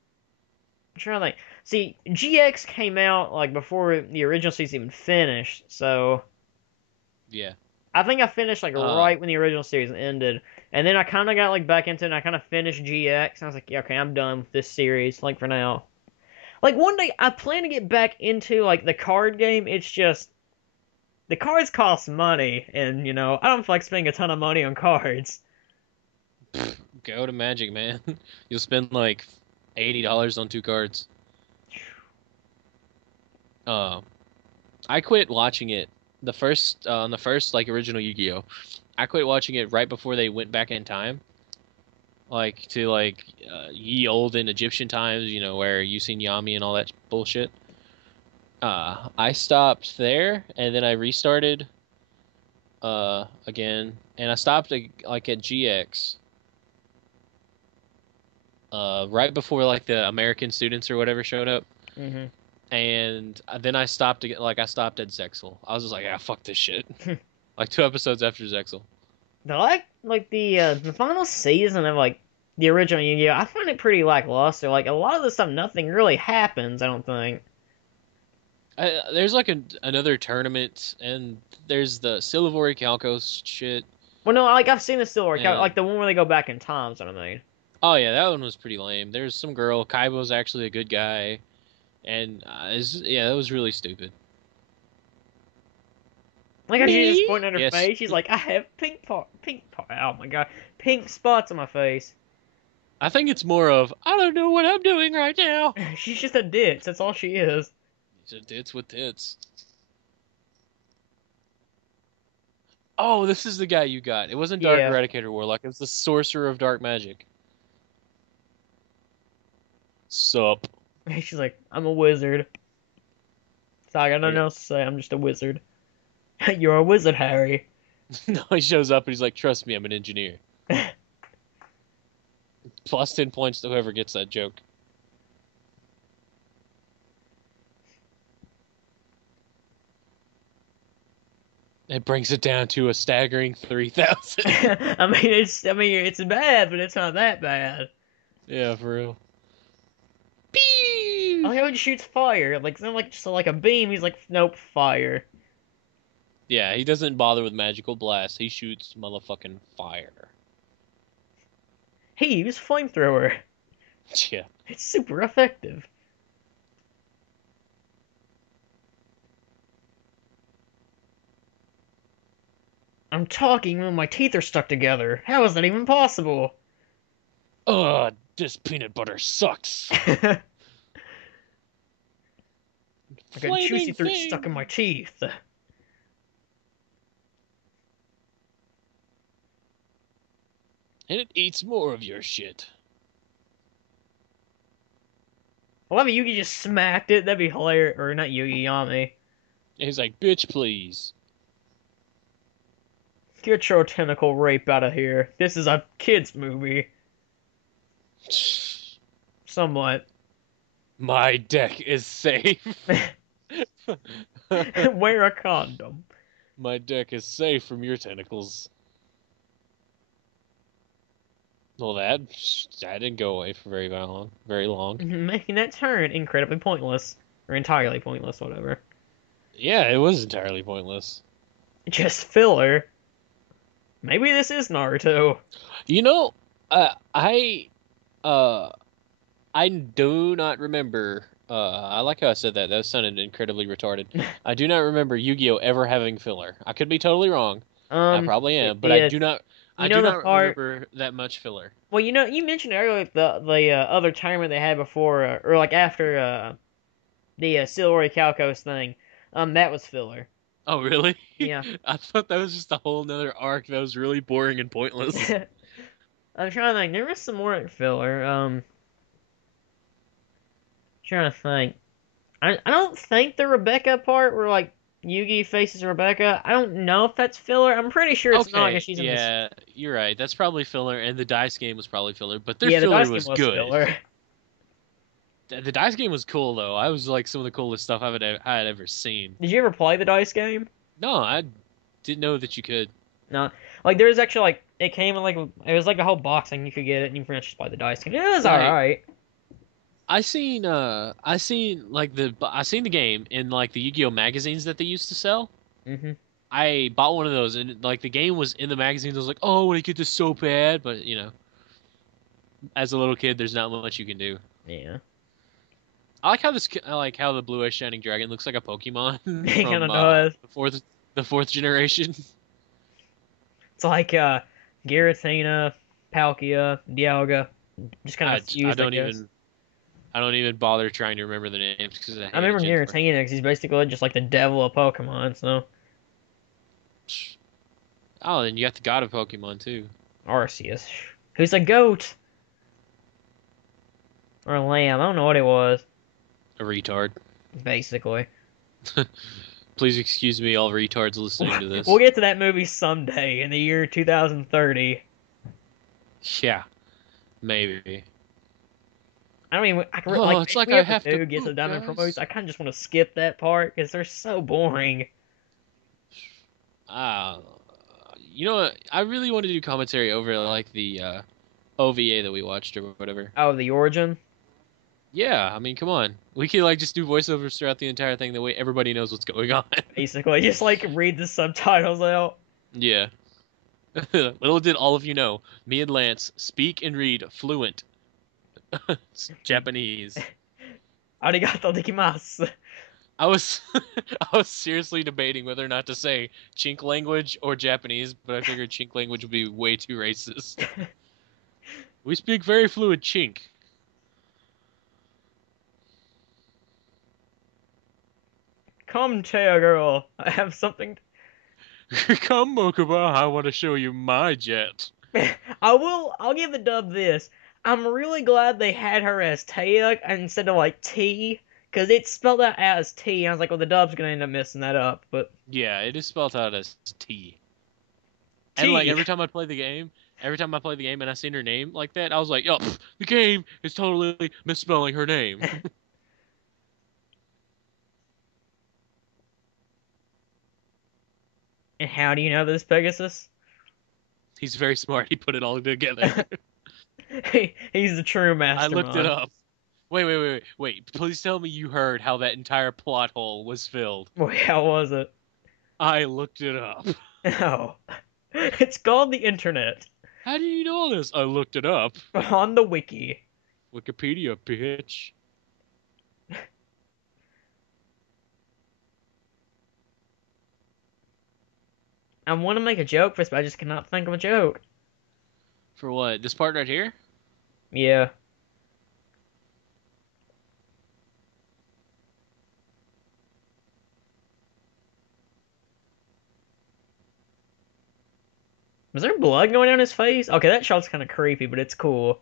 I'm trying to think. See, GX came out like before the original season even finished, so Yeah. I think I finished like right when the original series ended, and then I kind of got like back into it. And I kind of finished GX, and I was like, yeah, okay, I'm done with this series, like for now. Like one day, I plan to get back into like the card game. It's just the cards cost money, and you know I don't feel like spending a ton of money on cards. Go to Magic, man. You'll spend like $80 on 2 cards. I quit watching it on the first like original Yu-Gi-Oh. I quit watching it right before they went back in time, like to like ye olden Egyptian times, you know, where you seen Yami and all that bullshit. I stopped there and then I restarted again, and I stopped like at GX right before like the American students or whatever showed up, Hmm. and then I stopped I stopped at Zexel. I was just like, ah, fuck this shit. Like 2 episodes after Zexel. Like the final season of like the original Yu-Gi-Oh! I find it pretty lackluster. Like a lot of the stuff, nothing really happens. I don't think. There's like another tournament, and there's the Silivori Calcos shit, Well, no, like I've seen the still work out. and Like the one where they go back in time. Is what I mean. oh yeah, that one was pretty lame. There's some girl. Kaibo's actually a good guy, and yeah, that was really stupid. Like how she just Me? pointing at her Yes. face. She's like, I have pink part. Oh my god, pink spots on my face. I think it's more of I don't know what I'm doing right now. She's just a ditz. That's all she is. It's a tits with tits. Oh, this is the guy you got. It wasn't Dark Yeah. Eradicator Warlock. It was the Sorcerer of Dark Magic. Sup? She's like, I'm a wizard. So I got nothing else to say. I'm just a wizard. You're a wizard, Harry. No, he shows up and he's like, "Trust me, I'm an engineer." Plus 10 points to whoever gets that joke. It brings it down to a staggering 3,000. I mean it's bad, but it's not that bad. Yeah, for real. I Pew! like how he shoots fire. Like it's not like just like a beam. He's like, nope, fire. Yeah, he doesn't bother with magical blast. He shoots motherfucking fire. He used flamethrower. Yeah. It's super effective. I'm talking when my teeth are stuck together. How is that even possible? Ugh, this peanut butter sucks. I got juicy Flaming fruit stuck in thing. my teeth. And it eats more of your shit. I love it. Yugi just smacked it. That'd be hilarious. Or not Yugi, Yami. And he's like, bitch, please. Get your tentacle rape out of here. This is a kid's movie. Somewhat. My deck is safe. Wear a condom. My deck is safe from your tentacles. Well, that didn't go away for very long. Very long. Making that turn incredibly pointless. Or entirely pointless, whatever. Yeah, it was entirely pointless. Just filler. Maybe this is Naruto. You know, uh, I uh, I do not remember. I like how I said that. That sounded incredibly retarded. I do not remember Yu-Gi-Oh ever having filler. I could be totally wrong. I probably am, but I Yeah, do not. I you know do the not part. remember that much filler. Well, you mentioned earlier the other tournament they had before, or like after the Silvery Calcos thing. That was filler. Oh, really? Yeah. I thought that was just a whole nother arc that was really boring and pointless. I'm trying to think. There was some more filler. Trying to think. I don't think the Rebecca part where like Yugi faces Rebecca. I don't know if that's filler. I'm pretty sure it's not because Okay, she's in this. yeah, you're right. That's probably filler, and the dice game was probably filler, but their Yeah, the filler dice game was was good. filler. The dice game was cool though. I was like some of the coolest stuff I had ever seen. Did you ever play the dice game? No, I didn't know that you could. No. Like there was actually like it came in like it was like a whole box and you could get it and you pretty much just play the dice game. It was Like alright. I seen the game in like the Yu-Gi-Oh magazines that they used to sell. Hmm. I bought one of those and like the game was in the magazines. I was like, oh, I want to get this so bad, but as a little kid, there's not much you can do. Yeah. I like how the blue-eyed shining dragon looks like a Pokemon It kind from of does. the fourth generation. It's like Giratina, Palkia, Dialga, just kind of fused, I guess. I don't even bother trying to remember the names because I I hate remember it. Giratina because he's basically just like the devil of Pokemon. So Oh, and you got the god of Pokemon too. Arceus, who's a goat or a lamb. I don't know what it was. A retard. Basically, Please excuse me, all retards listening to We'll this. get to that movie someday in the year 2030. Yeah, maybe. I don't even. I can Oh, like it's if like we I ever have to do get to poop, the diamond promotes, guys. I kind of just want to skip that part because they're so boring. Ah, you know what? I really want to do commentary over like the OVA that we watched or whatever. Oh, the origin. Yeah, I mean, come on. We could like just do voiceovers throughout the entire thing. That way, everybody knows what's going on. Basically, just like read the subtitles out. Yeah. Little did all of you know, me and Lance speak and read fluent Japanese. Arigato dekimasu. I was I was seriously debating whether or not to say chink language or Japanese, but I figured chink language would be way too racist. We speak very fluent chink. Come, Taya girl. I have something. Come, Mokuba, I want to show you my jet. I will. I'll give the dub this. I'm really glad they had her as Taya instead of like T, because it's spelled out as T. I was like, well, the dub's gonna end up messing that up. But Yeah, it is spelled out as T. And like T. every time I play the game and I seen her name like that, I was like, "Yo, the game is totally misspelling her name." And how do you know this, Pegasus? He's very smart. He put it all together. He's the true I looked it mastermind. up. Wait. Please tell me you heard how that entire plot hole was filled. Boy, how was it? I looked it up. Oh, it's called the internet How do you know all this? I looked it up. on the wiki. Wikipedia, bitch. I want to make a joke for this, but I just cannot think of a joke. For what? This part right here? Yeah. Was there blood going down his face? Okay, that shot's kind of creepy, but it's cool.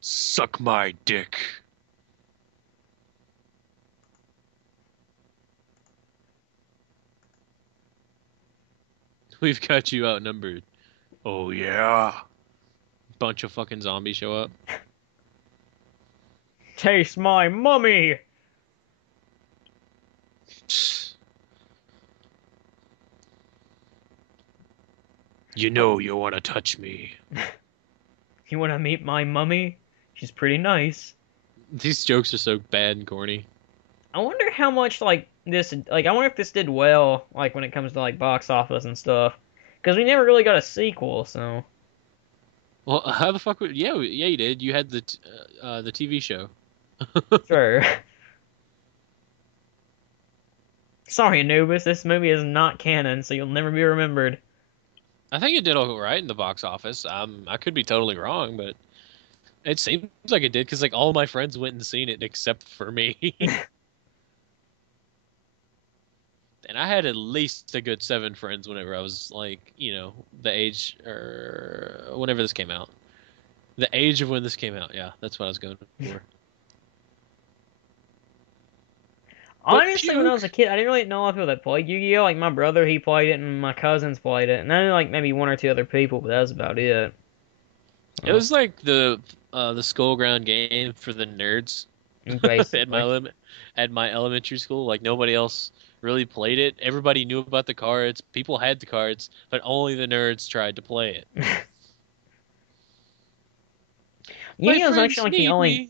Suck my dick. We've got you outnumbered. Oh yeah. Bunch of fucking zombies show up. Taste my mummy! You know you want to touch me. You want to meet my mummy? She's pretty nice. These jokes are so bad and corny. I wonder how much like this like I wonder if this did well like when it comes to like box office and stuff. Because we never really got a sequel, so Well, how the fuck would? Yeah, yeah, you did. You had the TV show. sure. Sorry, Anubis, this movie is not canon, so you'll never be remembered. I think it did all right in the box office. I could be totally wrong, but it seems like it did because like all my friends went and seen it except for me, and I had at least a good 7 friends whenever I was like, the age or whenever this came out. The age of when this came out. Yeah, that's what I was going for. But Honestly, when I was a puke. kid, I didn't really know a lot of people that played Yu-Gi-Oh! Like my brother, he played it, and my cousins played it, and I knew like maybe one or two other people, but that was about it. It So, was like the school ground game for the nerds at basically. my elementary school. Like nobody else really played it. Everybody knew about the cards. People had the cards, but only the nerds tried to play it. My Yu-Gi-Oh! Is friends actually like the need only. me.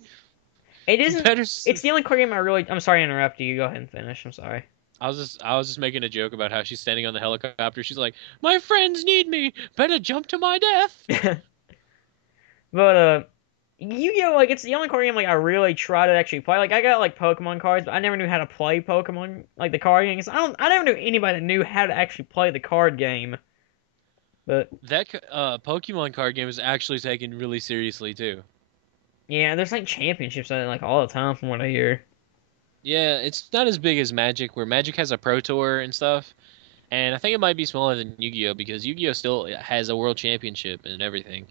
It isn't. Better. It's the only card game I really. I'm sorry to interrupt you. Go ahead and finish. I'm sorry. I was just making a joke about how she's standing on the helicopter. She's like, "My friends need me. Better jump to my death." But Yu-Gi-Oh! Like it's the only card game like I really try to actually play. Like I got like Pokemon cards, but I never knew how to play Pokemon like the card games. I never knew anybody that knew how to actually play the card game. But That Pokemon card game is actually taken really seriously too. yeah, there's like championships on it like all the time from what I hear. Yeah, it's not as big as Magic, where Magic has a Pro Tour and stuff, And I think it might be smaller than Yu-Gi-Oh because Yu-Gi-Oh still has a world championship and everything,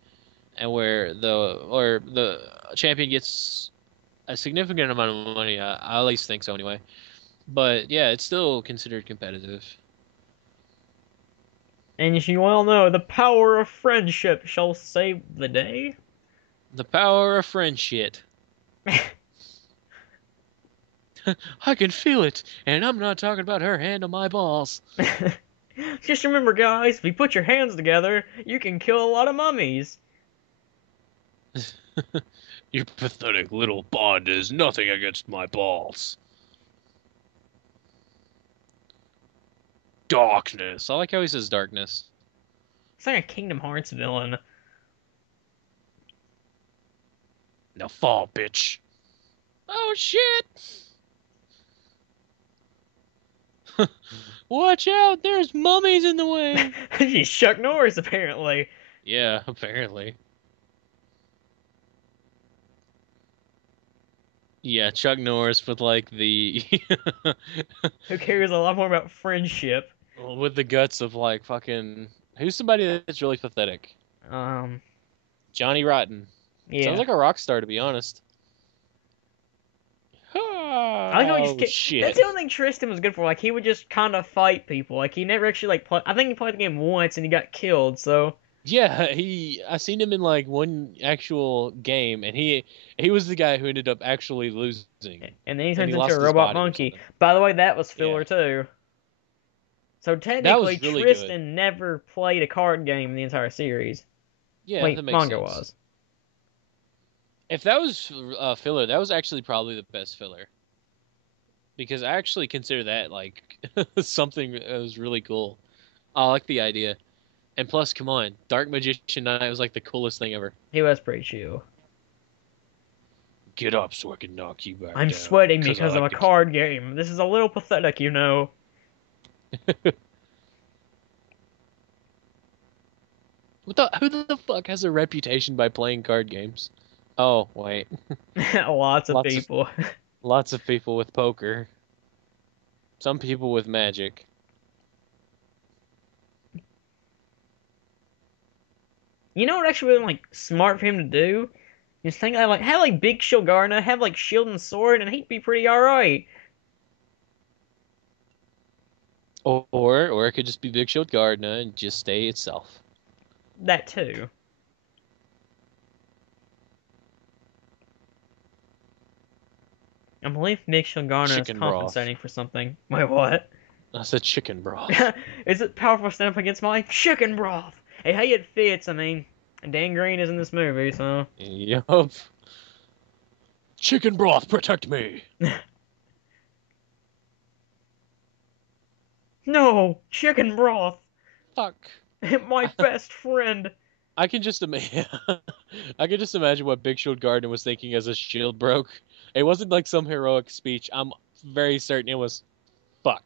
and where the champion gets a significant amount of money. I at least think so anyway. But yeah, it's still considered competitive. And as you well know, the power of friendship shall save the day. The power of friendship. I can feel it, and I'm not talking about her hand on my balls. Just remember, guys, if you put your hands together, you can kill a lot of mummies. Your pathetic little bond is nothing against my balls. Darkness. I like how he says darkness. It's like a Kingdom Hearts villain. Now fall, bitch. Oh shit! Watch out! There's mummies in the way. She's Chuck Norris, apparently. Yeah, apparently. Yeah, Chuck Norris with like the Who cares a lot more about friendship? with the guts of like fucking who's somebody that's really pathetic? Um, Johnny Rotten. Sounds yeah. like a rock star to be honest. I like how he just Oh that's shit. the only thing Tristan was good for. Like, he would just kind of fight people. Like, he never actually, like, play. I think he played the game once and he got killed, so. Yeah, I seen him in like one actual game and he was the guy who ended up actually losing. And then he And turns he into lost a his robot body or monkey. something. By the way, that was Yeah. filler, too. So, That technically, was really good. Tristan never played a card game in the entire series. Yeah, that Wait, makes manga sense. was. If that was filler, that was actually probably the best filler. Because I actually consider that like something that was really cool. I like the idea. And plus, come on, Dark Magician Night was like the coolest thing ever. He was pretty chill. Get up so I can knock you back I'm down. sweating 'Cause I because of a like to card game. This is a little pathetic, you know. who the fuck has a reputation by playing card games? Oh, wait. Lots of Lots of people. lots of people with poker. Some people with magic. You know what actually would like smart for him to do? Just think like have like Big Shilgarna, have like shield and sword, and he'd be pretty alright. Or it could just be Big Shield Gardner and just stay itself. That too. I believe Big Shilgarna is Chicken broth. compensating for something. Wait, what? I said chicken broth. Is it powerful stand up against my chicken broth? Hey, hey, it fits. I mean, Dan Green is in this movie, so. Yup. Chicken broth, protect me. No, chicken broth. Fuck. My best friend. I can just imagine. I can just imagine what Big Shield Gardner was thinking as his shield broke. It wasn't like some heroic speech. I'm very certain it was, fuck.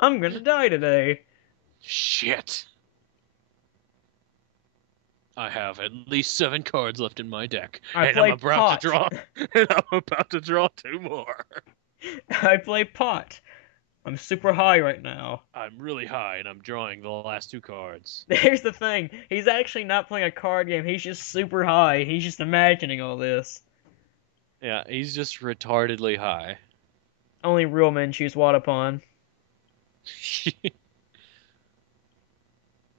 I'm gonna die today. Shit. I have at least 7 cards left in my deck, I and play I'm about pot. to draw. And I'm about to draw 2 more. I play pot. I'm super high right now. I'm really high, and I'm drawing the last 2 cards. Here's the thing. He's actually not playing a card game. He's just super high. He's just imagining all this. Yeah, he's just retardedly high. Only real men choose Wadapon.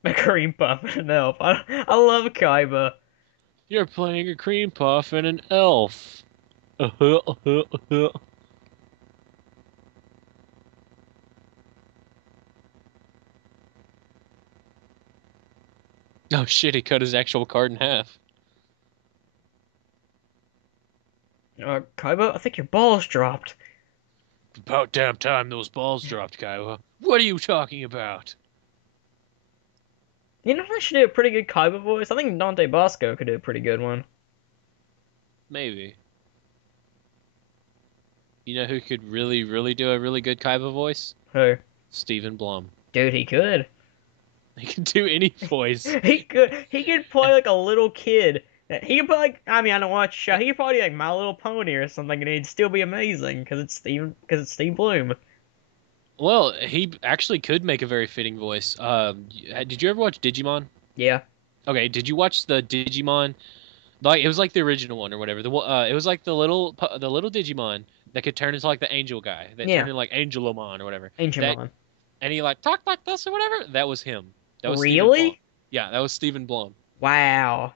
A cream puff and an elf. I love Kaiba. You're playing a cream puff and an elf. Oh shit, he cut his actual card in half. Kaiba, I think your balls dropped. About damn time those balls dropped, Kaiwa. What are you talking about? You know who should do a pretty good Kaiba voice? I think Dante Bosco could do a pretty good one. Maybe. You know who could really, really do a really good Kaiba voice? Who? Stephen Blum. Dude, he could. He can do any voice. He could. He could play like a little kid. He could play like. I mean, I don't watch the show. He could probably do like My Little Pony or something, and he'd still be amazing because it's Steve. Because it's Steve Bloom. Well, he actually could make a very fitting voice. Did you ever watch Digimon? Yeah. Okay, did you watch the Digimon? Like it was like the original one or whatever. It was like the little Digimon that could turn into like the angel guy that Yeah. turned into like Angelomon or whatever. That Angemon. and he like talked like this or whatever. That was him. That was Stephen Blum. Really? Yeah, that was Stephen Blum. Wow.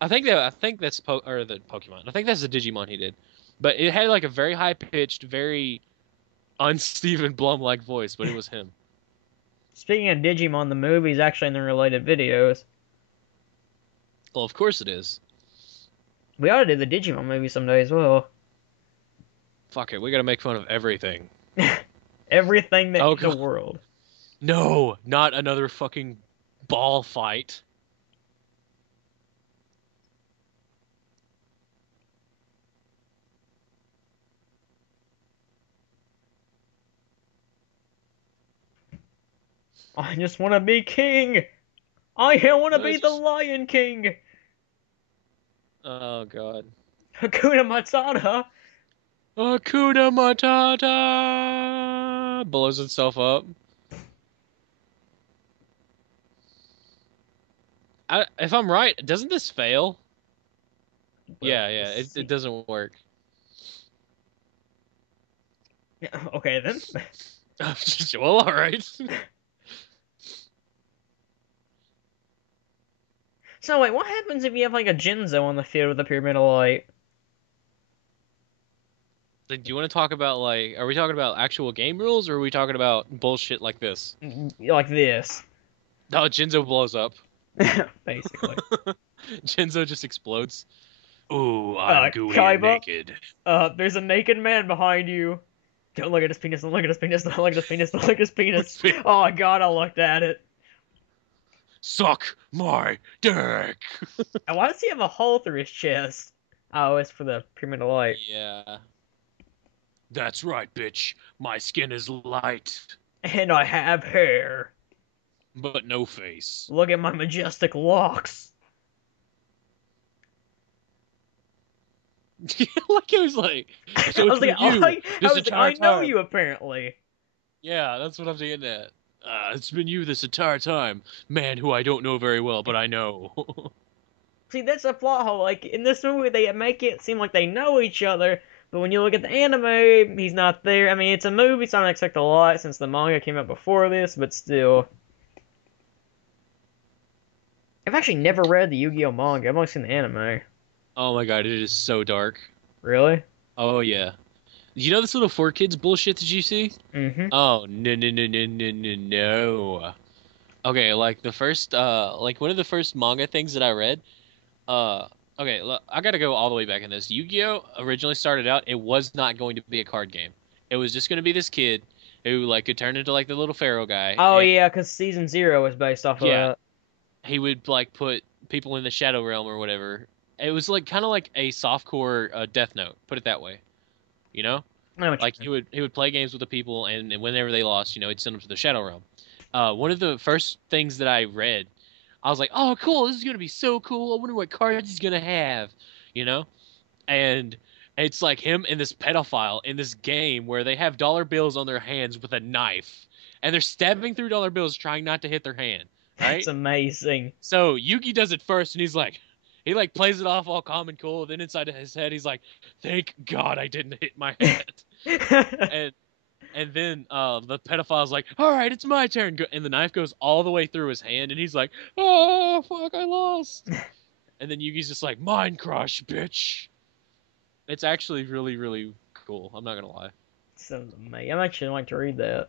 I think that's or the Pokemon. I think that's the Digimon he did. But it had like a very high pitched, very un-Stephen Blum like voice, but it was him. Speaking of Digimon, the movie's actually in the related videos. Well, of course it is. We ought to do the Digimon movie someday as well. Fuck it, we gotta make fun of everything. Everything that Oh in the god, world. no, not another fucking ball fight. I just want to be king. I want to be the Let's- Lion King. Oh god. Hakuna Matata. Hakuna Matata blows itself up. If I'm right, doesn't this fail? Well, Yeah, yeah, it doesn't work. okay then. Well, all right. So wait, what happens if you have like a Jinzo on the field with a pyramidal light? Like, do you want to talk about like, are we talking about actual game rules or are we talking about bullshit like this? Like this. No, Jinzo blows up. Basically. Jinzo just explodes. Ooh, I'm gooey and Kaiba, naked. there's a naked man behind you. Don't look at his penis, don't look at his penis, don't look at his penis, don't look at his penis. Oh god, I looked at it. Suck my dick. And why does he have a hole through his chest? Oh, it's for the pyramidal light. Yeah. That's right, bitch. My skin is light, And I have hair. but no face. Look at my majestic locks. Like it was like, I so it's was like, been you this I entire know time. you apparently. Yeah, that's what I'm getting at. It's been you this entire time, man who I don't know very well, but I know. See, that's a plot hole. Like in this movie, they make it seem like they know each other, but when you look at the anime, he's not there. I mean, it's a movie, so I don't expect a lot since the manga came out before this, but still. I've actually never read the Yu-Gi-Oh manga. I've only seen the anime. Oh my god, it is so dark. Really? Oh yeah. You know this little 4 kids bullshit that you see? Mm-hmm. Oh no no no no no no no. Okay, like the first like one of the first manga things that I read, uh okay, look, I gotta go all the way back in this. Yu-Gi-Oh! Originally started out, it was not going to be a card game. It was just gonna be this kid who like could turn into like the little pharaoh guy. Oh And yeah, because season 0 was based off of yeah, that. he would like put people in the shadow realm or whatever. It was like kind of like a softcore Death Note, put it that way. You know? I know what Like you he would play games with the people, and whenever they lost, you know, he'd send them to the Shadow Realm. One of the first things that I read, I was like, "Oh, cool! This is gonna be so cool. I wonder what cards he's gonna have," you know. And it's like him and this pedophile in this game where they have dollar bills on their hands with a knife, and they're stabbing through dollar bills trying not to hit their hand, That's right? amazing. So Yugi does it first, and he's like, he like plays it off all calm and cool. Then inside of his head, he's like, "Thank God I didn't hit my head." and and then the pedophile's like, "All right, it's my turn," and the knife goes all the way through his hand, and he's like, "Oh fuck, I lost." And then Yugi's just like, "Mind crush, bitch." It's actually really really cool. I'm not gonna lie. Sounds amazing. I'm actually like to read that.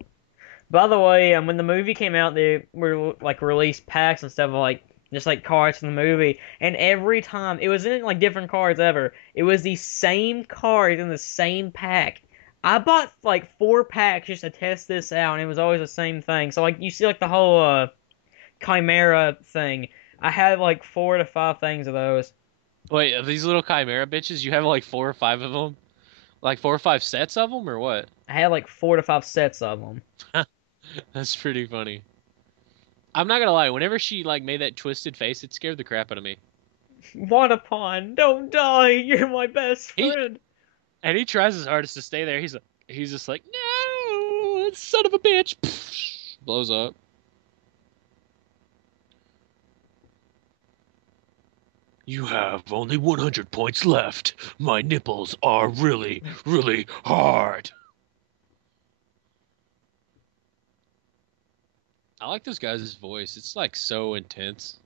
By the way, when the movie came out, they were like released packs and stuff of like just like cards from the movie, and every time it wasn't like different cards ever. It was the same cards in the same pack. I bought like 4 packs just to test this out, and it was always the same thing. So like you see like the whole Chimera thing. I had like 4 to 5 things of those. Wait, are these little chimera bitches? You have like 4 or 5 of them? Like 4 or 5 sets of them, or what? I had like 4 to 5 sets of them. That's pretty funny. I'm not gonna lie. Whenever she like made that twisted face, it scared the crap out of me. Wanapon, don't die! You're my best He friend. and he tries his hardest to stay there. He's just like, no, son of a bitch! Blows up. You have only 100 points left. My nipples are really, really hard. I like this guy's voice. It's like so intense.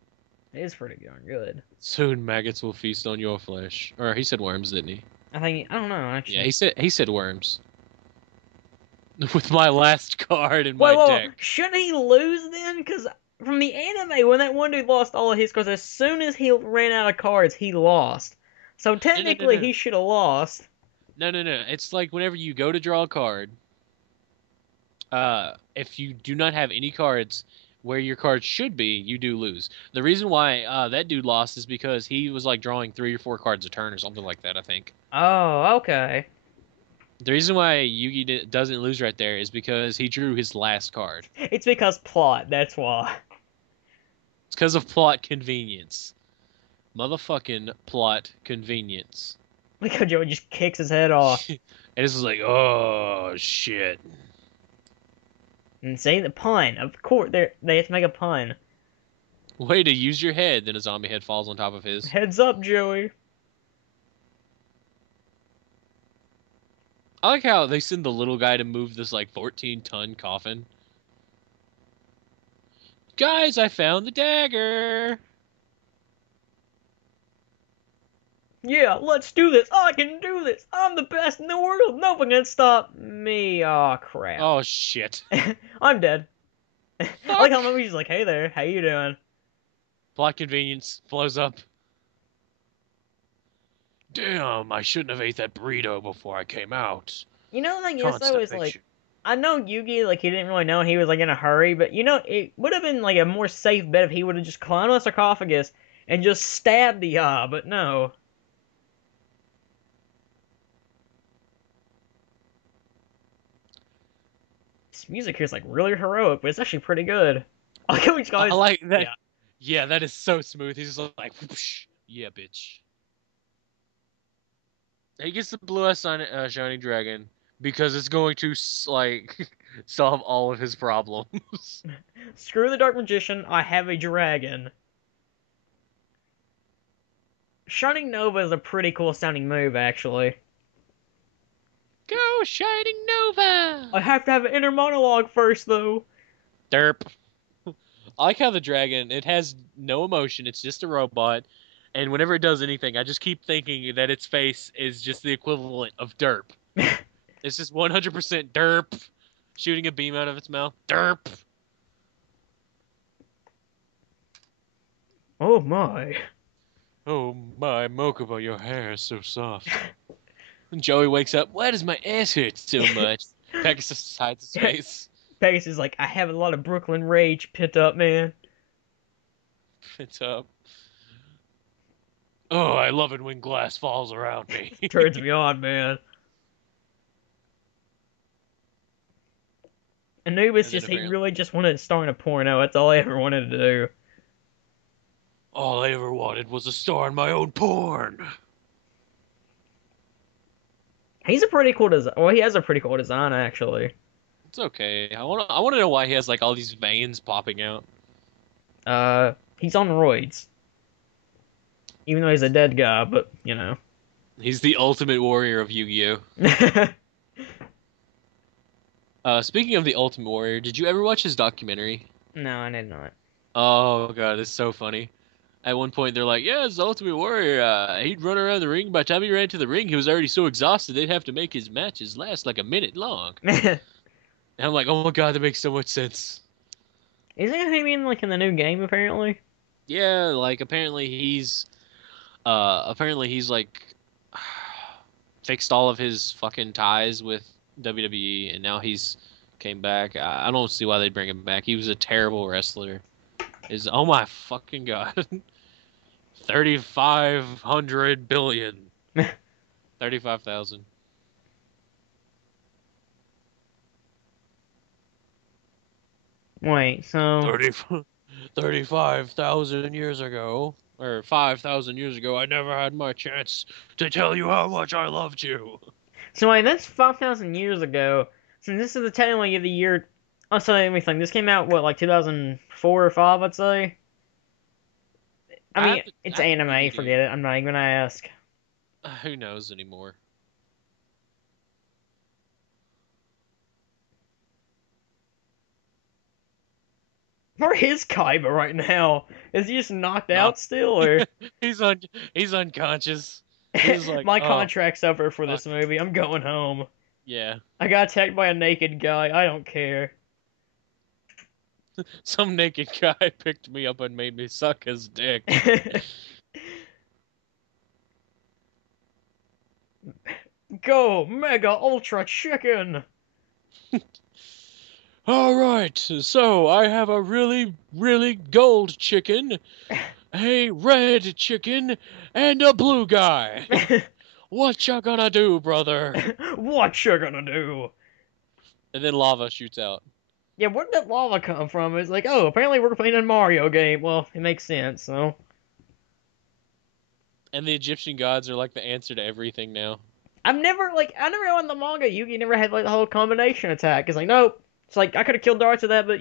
It is pretty darn good. Soon maggots will feast on your flesh. Or he said worms, didn't he? I don't know Yeah, actually. he said worms. With my last card in my Wait, deck. shouldn't he lose then? Because from the anime, when that one dude lost all of his cards, as soon as he ran out of cards, he lost. So No, no, no, technically, no. he should have lost. No, no, no. It's like whenever you go to draw a card, if you do not have any cards where your cards should be, you do lose. The reason why that dude lost is because he was like drawing 3 or 4 cards a turn or something like that, I think. Oh, okay. The reason why Yugi doesn't lose right there is because he drew his last card. It's because plot. That's why. It's because of plot convenience. Motherfucking plot convenience. Look how Joey just kicks his head off. And this is like, oh shit. And say the pun. Of course, they have to make a pun. Way to use your head. Then a zombie head falls on top of his. Heads up, Joey. I like how they send the little guy to move this like 14-ton coffin. Guys, I found the dagger. Yeah, let's do this. I can do this. I'm the best in the world. No one can stop me. Oh crap. Oh shit. I'm dead. I Fuck. like how Mommy's like, hey there, how you doing? Plot convenience blows up. Damn, I shouldn't have ate that burrito before I came out. You know, the thing is, though, is like, Constipation. I know Yugi, like, he didn't really know he was, like, in a hurry, but, you know, it would have been, like, a more safe bet if he would have just climbed on the sarcophagus and just stabbed the but no. This music here is, like, really heroic, but it's actually pretty good. I like how each I guy's, like that. yeah. Yeah, that is so smooth. He's just like, whoosh. Yeah, bitch. He gets the blue eyes shiny dragon because it's going to like solve all of his problems. Screw the Dark Magician, I have a dragon. Shining Nova is a pretty cool sounding move, actually. Go, Shining Nova! I have to have an inner monologue first, though. Derp. I like how the dragon, it has no emotion, it's just a robot, and whenever it does anything, I just keep thinking that its face is just the equivalent of derp. It's just 100% derp, shooting a beam out of its mouth. Derp! Oh my. Oh my, Mokuba, your hair is so soft. And Joey wakes up, why does my ass hurt so much? Pegasus hides his face. Pegasus is like, I have a lot of Brooklyn rage pent up, man. It's up. Oh, I love it when glass falls around me. Turns me on, man. Anubis And then he really just wanted to star in a porno. That's all I ever wanted to do. All I ever wanted was a star in my own porn. He's a pretty cool design. Well, he has a pretty cool design, actually. It's okay. I want to know why he has like all these veins popping out. He's on roids. Even though he's a dead guy, but, you know. He's the ultimate warrior of Yu-Gi-Oh. Speaking of the Ultimate Warrior, did you ever watch his documentary? No, I did not. Oh god, it's so funny. At one point, they're like, "Yeah, it's the Ultimate Warrior. He'd run around the ring. By the time he ran to the ring, he was already so exhausted they'd have to make his matches last like a minute long." And I'm like, "Oh my god, that makes so much sense." Isn't he even, like, in the new game, apparently? Yeah, like apparently he's like fixed all of his fucking ties with WWE, and now he's came back. I don't see why they'd bring him back. He was a terrible wrestler. Oh my fucking god. 3,500 billion. 35,000. Wait, so... 35,000 years ago, or 5,000 years ago, I never had my chance to tell you how much I loved you. So wait, that's 5,000 years ago. So this is the technically the year. Oh, so let me think. This came out what, like 2004 or five, I'd say. I mean, it's I have the anime. DVD. Forget it. I'm not even gonna ask. Who knows anymore? Where is Kaiba right now? Is he just knocked Not. out still, or he's un. He's unconscious. He's like, my oh contract's over for fuck. this movie? I'm going home. Yeah. I got attacked by a naked guy. I don't care. Some naked guy picked me up and made me suck his dick. Go Mega Ultra Chicken. All right, so I have a really, really gold chicken, a red chicken, and a blue guy. What you gonna do, brother? What you gonna do? And then lava shoots out. Yeah, where did that lava come from? It's like, oh, apparently we're playing a Mario game. Well, it makes sense. So And the Egyptian gods are like the answer to everything now. I never know in the manga Yugi never had like the whole combination attack. It's like, nope. It's like I could have killed darts with that, but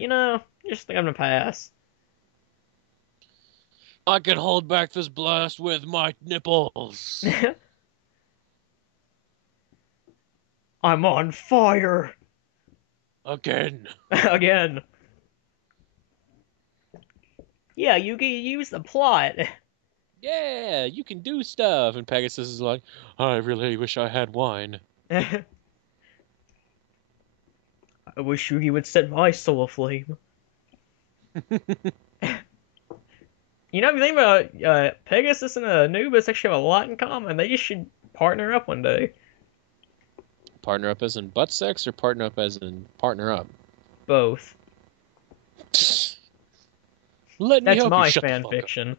just think I'm gonna pass. I can hold back this blast with my nipples. I'm on fire Again. again. Yeah, Yugi, use the plot. Yeah, you can do stuff. And Pegasus is like, I really wish I had wine. I wish Yugi would set my soul aflame. You know, if you think about Pegasus and Anubis actually have a lot in common. They just should partner up one day. Partner up as in butt sex or partner up as in partner up? Both. Let me That's help you my shut the fan fuck up. fiction.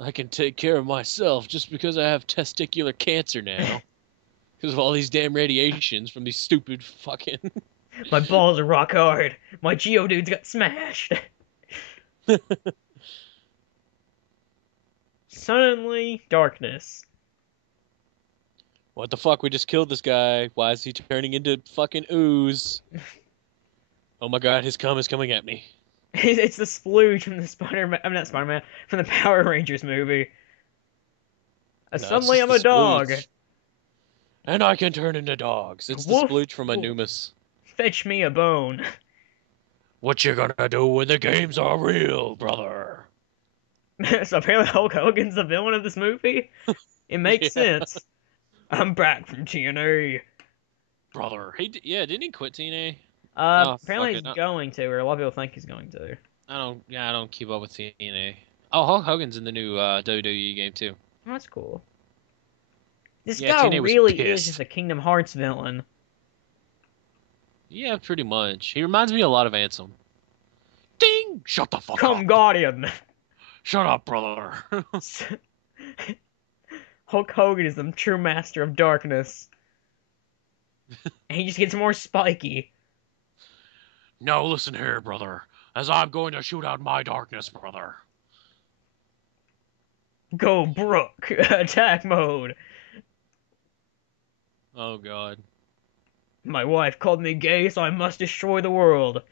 I can take care of myself just because I have testicular cancer now. Because of all these damn radiations from these stupid fucking... My balls are rock hard. My Geodudes got smashed. Suddenly, darkness. What the fuck? We just killed this guy. Why is he turning into fucking ooze? Oh my god, his cum is coming at me. It's the splooge from the Spider-Man. I'm not Spider-Man. From the Power Rangers movie. No, it's Suddenly, just I'm the a dog. splooge. And I can turn into dogs. It's the Woof. splooge from Anubis. Fetch me a bone. What you gonna do when the games are real, brother? So apparently Hulk Hogan's the villain of this movie? It makes Yeah, sense. I'm back from TNA. brother. Yeah, didn't he quit TNA? Oh, fuck Apparently it. he's going to, or a lot of people think he's going to. I don't keep up with TNA. Oh, Hulk Hogan's in the new WWE game too. Oh, that's cool. This Yeah, guy TNA was really is pissed. just a Kingdom Hearts villain. Yeah, pretty much. He reminds me a lot of Ansem. Ding! Shut the fuck Come up. Guardian! Shut up, brother. Hulk Hogan is the true master of darkness. And he just gets more spiky. No, listen here, brother. As I'm going to shoot out my darkness, brother. Go Brook! Attack mode! Oh god. My wife called me gay, so I must destroy the world.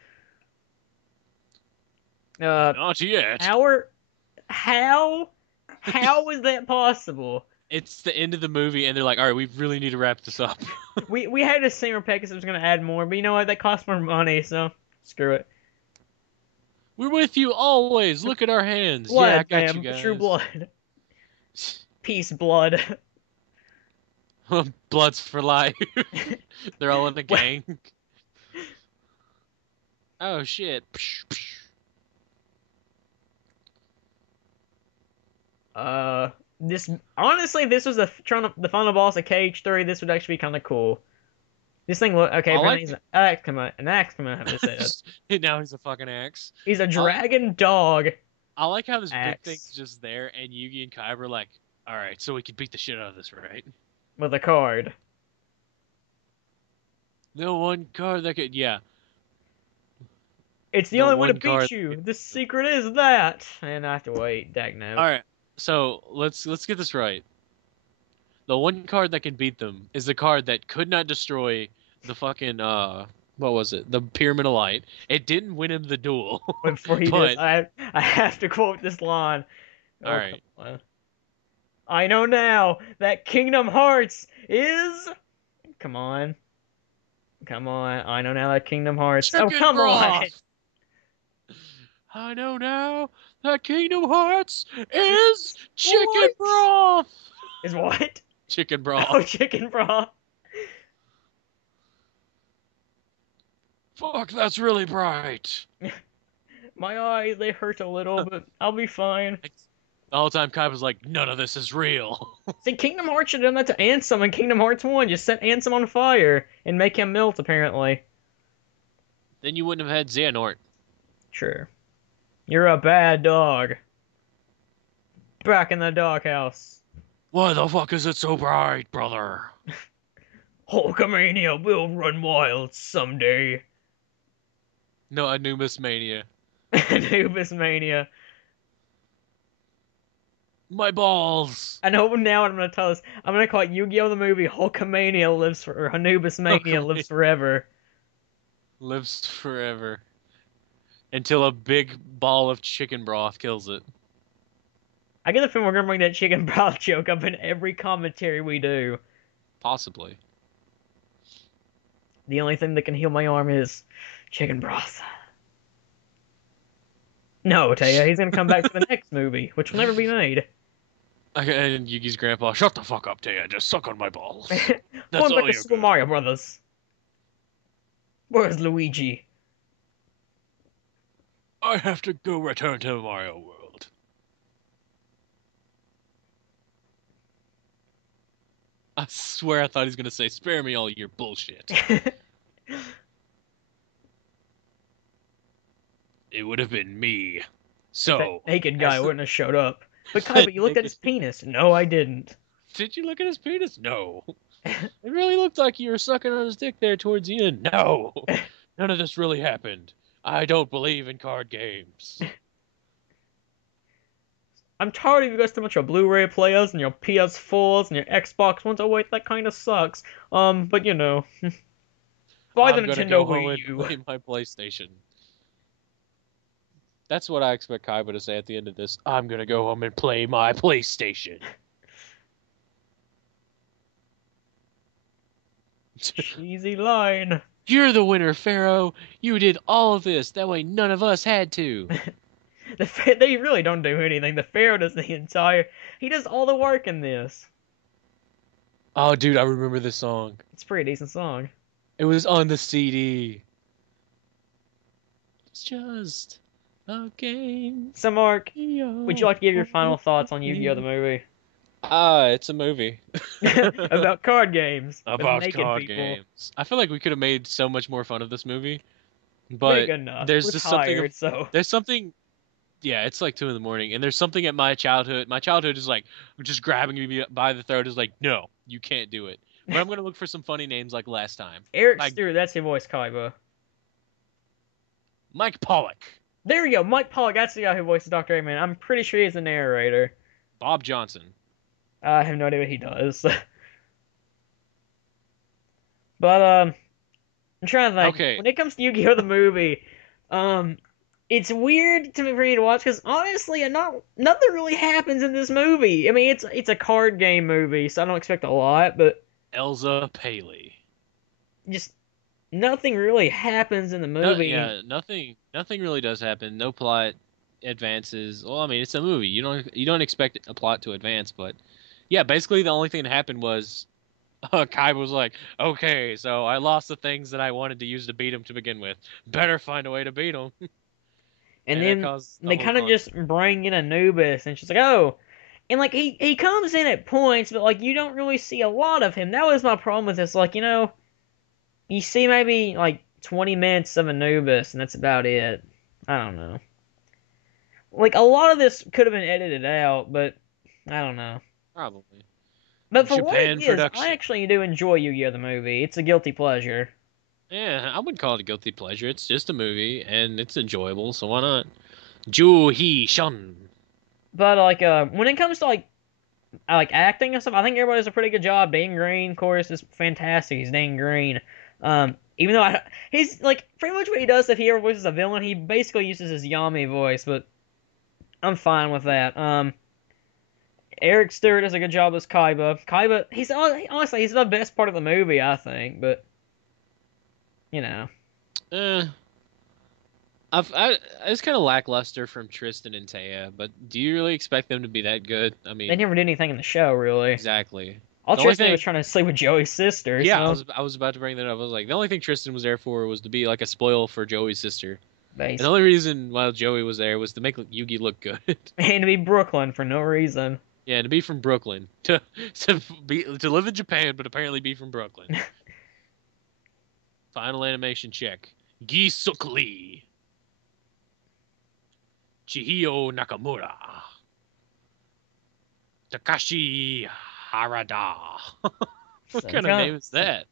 Not yet. How is that possible? It's the end of the movie, and they're like, all right, we really need to wrap this up. We had a singer Pegasus was gonna add more, but you know what? That costs more money, so screw it. We're with you always. Look at our hands. Blood, yeah, I got fam. you guys. True blood. Peace, blood. Bloods for life. They're all in the gang. Oh shit. This honestly, this was the final boss of KH3. This would actually be kind of cool. This thing look okay. Apparently he's an axe. Come on, have to say that. Now he's a fucking axe. He's a dragon dog. I like how this Axe. big thing's just there, and Yugi and Kaiba are like, all right, so we can beat the shit out of this, right? With a card. The one card that could, yeah. It's the The only way to one card- beat you. The secret is that. And I have to wait. Dagnabbit. All right, so let's get this right. The one card that can beat them is the card that could not destroy the fucking what was it? The Pyramid of Light. It didn't win him the duel, But before he does, but I have to quote this line. all Oh, come right. on. I know now that Kingdom Hearts is. Come on. Come on. I know now that Kingdom Hearts. Oh, Chicken come on. broth. I know now that Kingdom Hearts is chicken What? broth. Is what? Chicken Oh, broth. chicken broth. Fuck, that's really bright. My eyes, they hurt a little, but I'll be fine. The whole time Kai was like, none of this is real. See, Kingdom Hearts should have done that to Ansem in Kingdom Hearts 1. Just set Ansem on fire and make him melt, apparently. Then you wouldn't have had Xehanort. Sure. You're a bad dog. Back in the doghouse. Why the fuck is it so bright, brother? Hulkamania will run wild someday. No, Anubis Mania. Anubis Mania. My balls. I know now what I'm gonna tell us. I'm gonna call it Yu-Gi-Oh! The movie Hulkamania lives for, or Anubis Mania lives forever. Lives forever. Until a big ball of chicken broth kills it. I get the feeling we're gonna bring that chicken broth joke up in every commentary we do. Possibly. The only thing that can heal my arm is chicken broth. No, Taya, he's gonna come back for the next movie, which will never be made. Okay, and Yugi's grandpa, shut the fuck up, Taya. Just suck on my balls. That's Going all back to you're Super good. Mario Brothers. Where's Luigi? I have to go return to Mario World. I swear I thought he was gonna say, spare me all your bullshit. It would have been me. So That naked guy wouldn't have showed up. But Kaiba, you looked at his penis. No, I didn't. Did you look at his penis? No. It really looked like you were sucking on his dick there towards the end. No. None of this really happened. I don't believe in card games. I'm tired of you guys too much of Blu-ray players and your PS4s and your Xbox Ones. Oh wait, that kind of sucks. But you know, buy the I'm gonna Nintendo go home Wii and U. play my PlayStation. That's what I expect Kaiba to say at the end of this. I'm gonna go home and play my PlayStation. Cheesy line. You're the winner, Pharaoh. You did all of this. That way none of us had to. They really don't do anything. The Pharaoh does the entire. He does all the work in this. Oh, dude, I remember this song. It's a pretty decent song. It was on the CD. It's just a game. So, Mark, would you like to give your final thoughts on Yu-Gi-Oh! The movie? It's a movie. About card games. with About naked card people. games. I feel like we could have made so much more fun of this movie. Big But enough. there's We're just tired, something. so. There's something. Yeah, it's like 2 in the morning, and there's something at my childhood. My childhood is like just grabbing me by the throat. Is like, no, you can't do it. But I'm gonna look for some funny names like last time. Eric Like Stewart, that's your voice, Kaiba. Mike Pollock, There we go. Mike Pollock, that's the guy who voices Dr. Eggman. I'm pretty sure he's the narrator. Bob Johnson. I have no idea what he does. But, I'm trying to think. Okay. When it comes to Yu-Gi-Oh! The movie, it's weird to me for me to watch because honestly, nothing really happens in this movie. I mean, it's a card game movie, so I don't expect a lot, but Elza Paley. just nothing really happens in the movie. Yeah, nothing really does happen. No plot advances. Well, I mean, it's a movie. You don't expect a plot to advance, but yeah, basically the only thing that happened was Kai was like, okay, so I lost the things that I wanted to use to beat him to begin with. Better find a way to beat him. And that then caused the they whole kind of just bring in Anubis, and she's like, oh. And, like, he comes in at points, but, like, you don't really see a lot of him. That was my problem with this. Like, you know, you see maybe, like, 20 minutes of Anubis, and that's about it. I don't know. Like, a lot of this could have been edited out, but I don't know. Probably. But for what Japan it is, production. I actually do enjoy Yu-Gi-Oh! The movie. It's a guilty pleasure. Yeah, I wouldn't call it a guilty pleasure. It's just a movie, and it's enjoyable, so why not? Ju Hee Shun. But, like, when it comes to, like, I like acting and stuff. I think everybody does a pretty good job. Dan Green, of course, is fantastic. He's Dan Green. Even though he's like pretty much what he does if he ever voices a villain, he basically uses his Yami voice, but I'm fine with that. Eric Stewart does a good job as Kaiba. Kaiba, he's honestly he's the best part of the movie, I think. But you know, Eh, I it's kind of lackluster from Tristan and Taya, but do you really expect them to be that good? I they mean, never did anything in the show really. exactly. All The only Tristan was thing, trying to sleep with Joey's sister, yeah, so I was about to bring that up. I was like, the only thing Tristan was there for was to be like a spoil for Joey's sister. And the basically, only reason why Joey was there was to make Yugi look good. and to be Brooklyn for no reason. Yeah, to be from Brooklyn, to live in Japan, but apparently be from Brooklyn. Final animation check. Gisukli. Chihio Nakamura. Takashi Harada. What So, kind of name is that?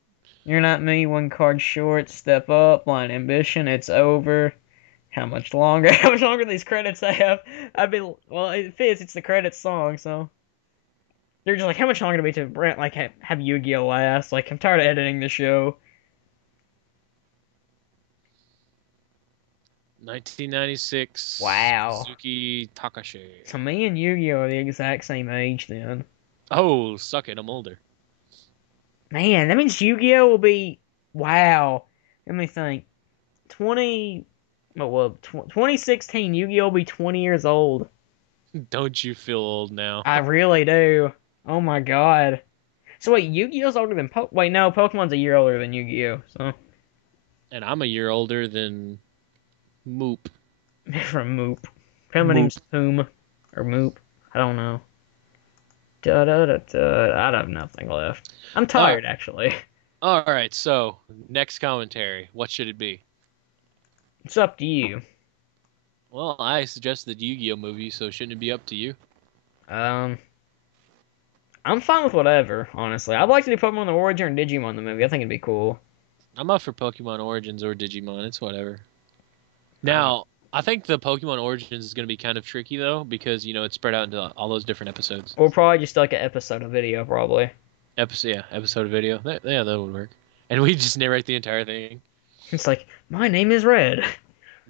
you're not me. One card short. Step up. Line ambition. It's over. How much longer? How much longer these credits have? I'd be well. It fits. It's the credits song, so they're just like, how much longer do we to Brent like have Yu-Gi-Oh last? Like, I'm tired of editing the show. 1996. Wow. Suzuki Takashi. So me and Yu-Gi-Oh are the exact same age then. Oh, suck it. I'm older. Man, that means Yu-Gi-Oh will be wow. Let me think. 20. Well, 2016. Yu-Gi-Oh will be 20 years old. Don't you feel old now? I really do. Oh my god. So wait, Yu-Gi-Oh's older than wait, no, Pokemon's a year older than Yu-Gi-Oh. So And I'm a year older than Moop. from Moop. Kind of my Moop. name's Poom or Moop. I don't know. Da da da da. I have nothing left. I'm tired actually. All right, so next commentary. What should it be? It's up to you. Well, I suggested the Yu-Gi-Oh movie, so shouldn't it be up to you? Um, I'm fine with whatever. Honestly, I'd like to do Pokemon the Origin or Digimon the movie. I think it'd be cool. I'm up for Pokemon Origins or Digimon. It's whatever. Now, I think the Pokemon Origins is going to be kind of tricky though, because it's spread out into all those different episodes. Or probably just like an episode of video, probably. Episode of video. Yeah, that would work. And we just narrate the entire thing. It's like, my name is Red.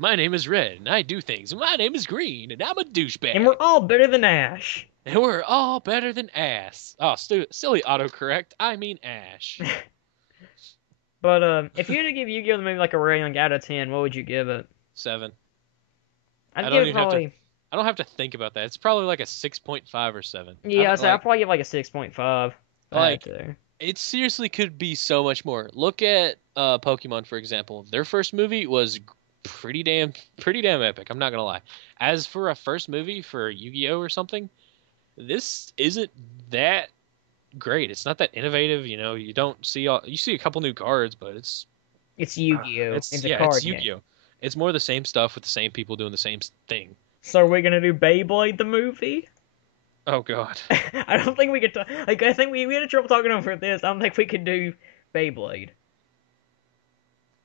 My name is Red, and I do things. My name is Green, and I'm a douchebag. And we're all better than Ash. And we're all better than ass. Oh, silly autocorrect. I mean Ash. But if you were to give Yu-Gi-Oh! The movie like a rating out of 10, what would you give it? 7. I'd give it probably. I don't have to think about that. It's probably like a 6.5 or 7. Yeah, I'd probably give like a 6.5. Like, it seriously could be so much more. Look at Pokemon, for example. Their first movie was pretty damn epic. I'm not gonna lie. As for a first movie for Yu-Gi-Oh or something, this isn't that great. It's not that innovative. You don't see you see a couple new cards, but it's Yu-Gi-Oh. It's a card it's Yu-Gi-Oh. It's more the same stuff with the same people doing the same thing. So are we gonna do Beyblade the movie? Oh God. I don't think we could. Like, I think we had trouble talking over this. I don't think we could do Beyblade.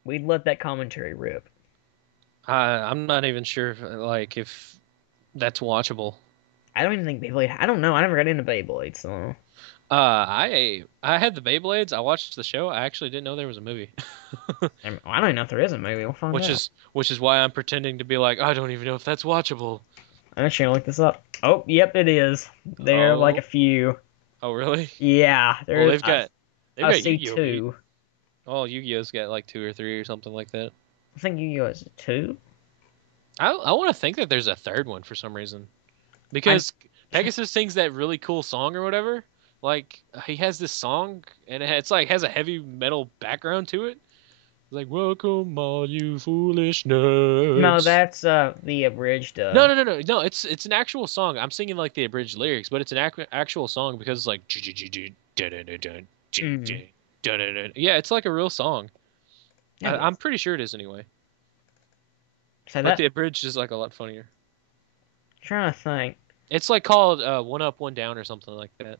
We'd let that commentary rip. I'm not even sure if that's watchable. I don't even think Beyblade. I don't know. I never got into Beyblade, so. I had the Beyblades. I watched the show. I actually didn't know there was a movie. I don't even know if there is a movie. We'll find out. Which is why I'm pretending to be like, I don't even know if that's watchable. I'm actually gonna look this up. Oh, yep, it is. There are like a few. Oh, really? Yeah, Well, they've got Yu-Gi-Oh! 2. Oh, Yu-Gi-Oh's got like 2 or 3 or something like that. I think Yu-Gi-Oh! Is 2. I want to think that there's a third one for some reason, because Pegasus sings that really cool song or whatever. Like, he has this song, and it's like has a heavy metal background to it. It's like, welcome all you foolish nerds. No, that's the abridged. No. It's an actual song. I'm singing like the abridged lyrics, but it's an actual song because it's like. Yeah, it's like a real song. Yeah, I'm pretty sure it is anyway. So but the abridged is like a lot funnier. Trying to think. It's like called One Up, One Down or something like that.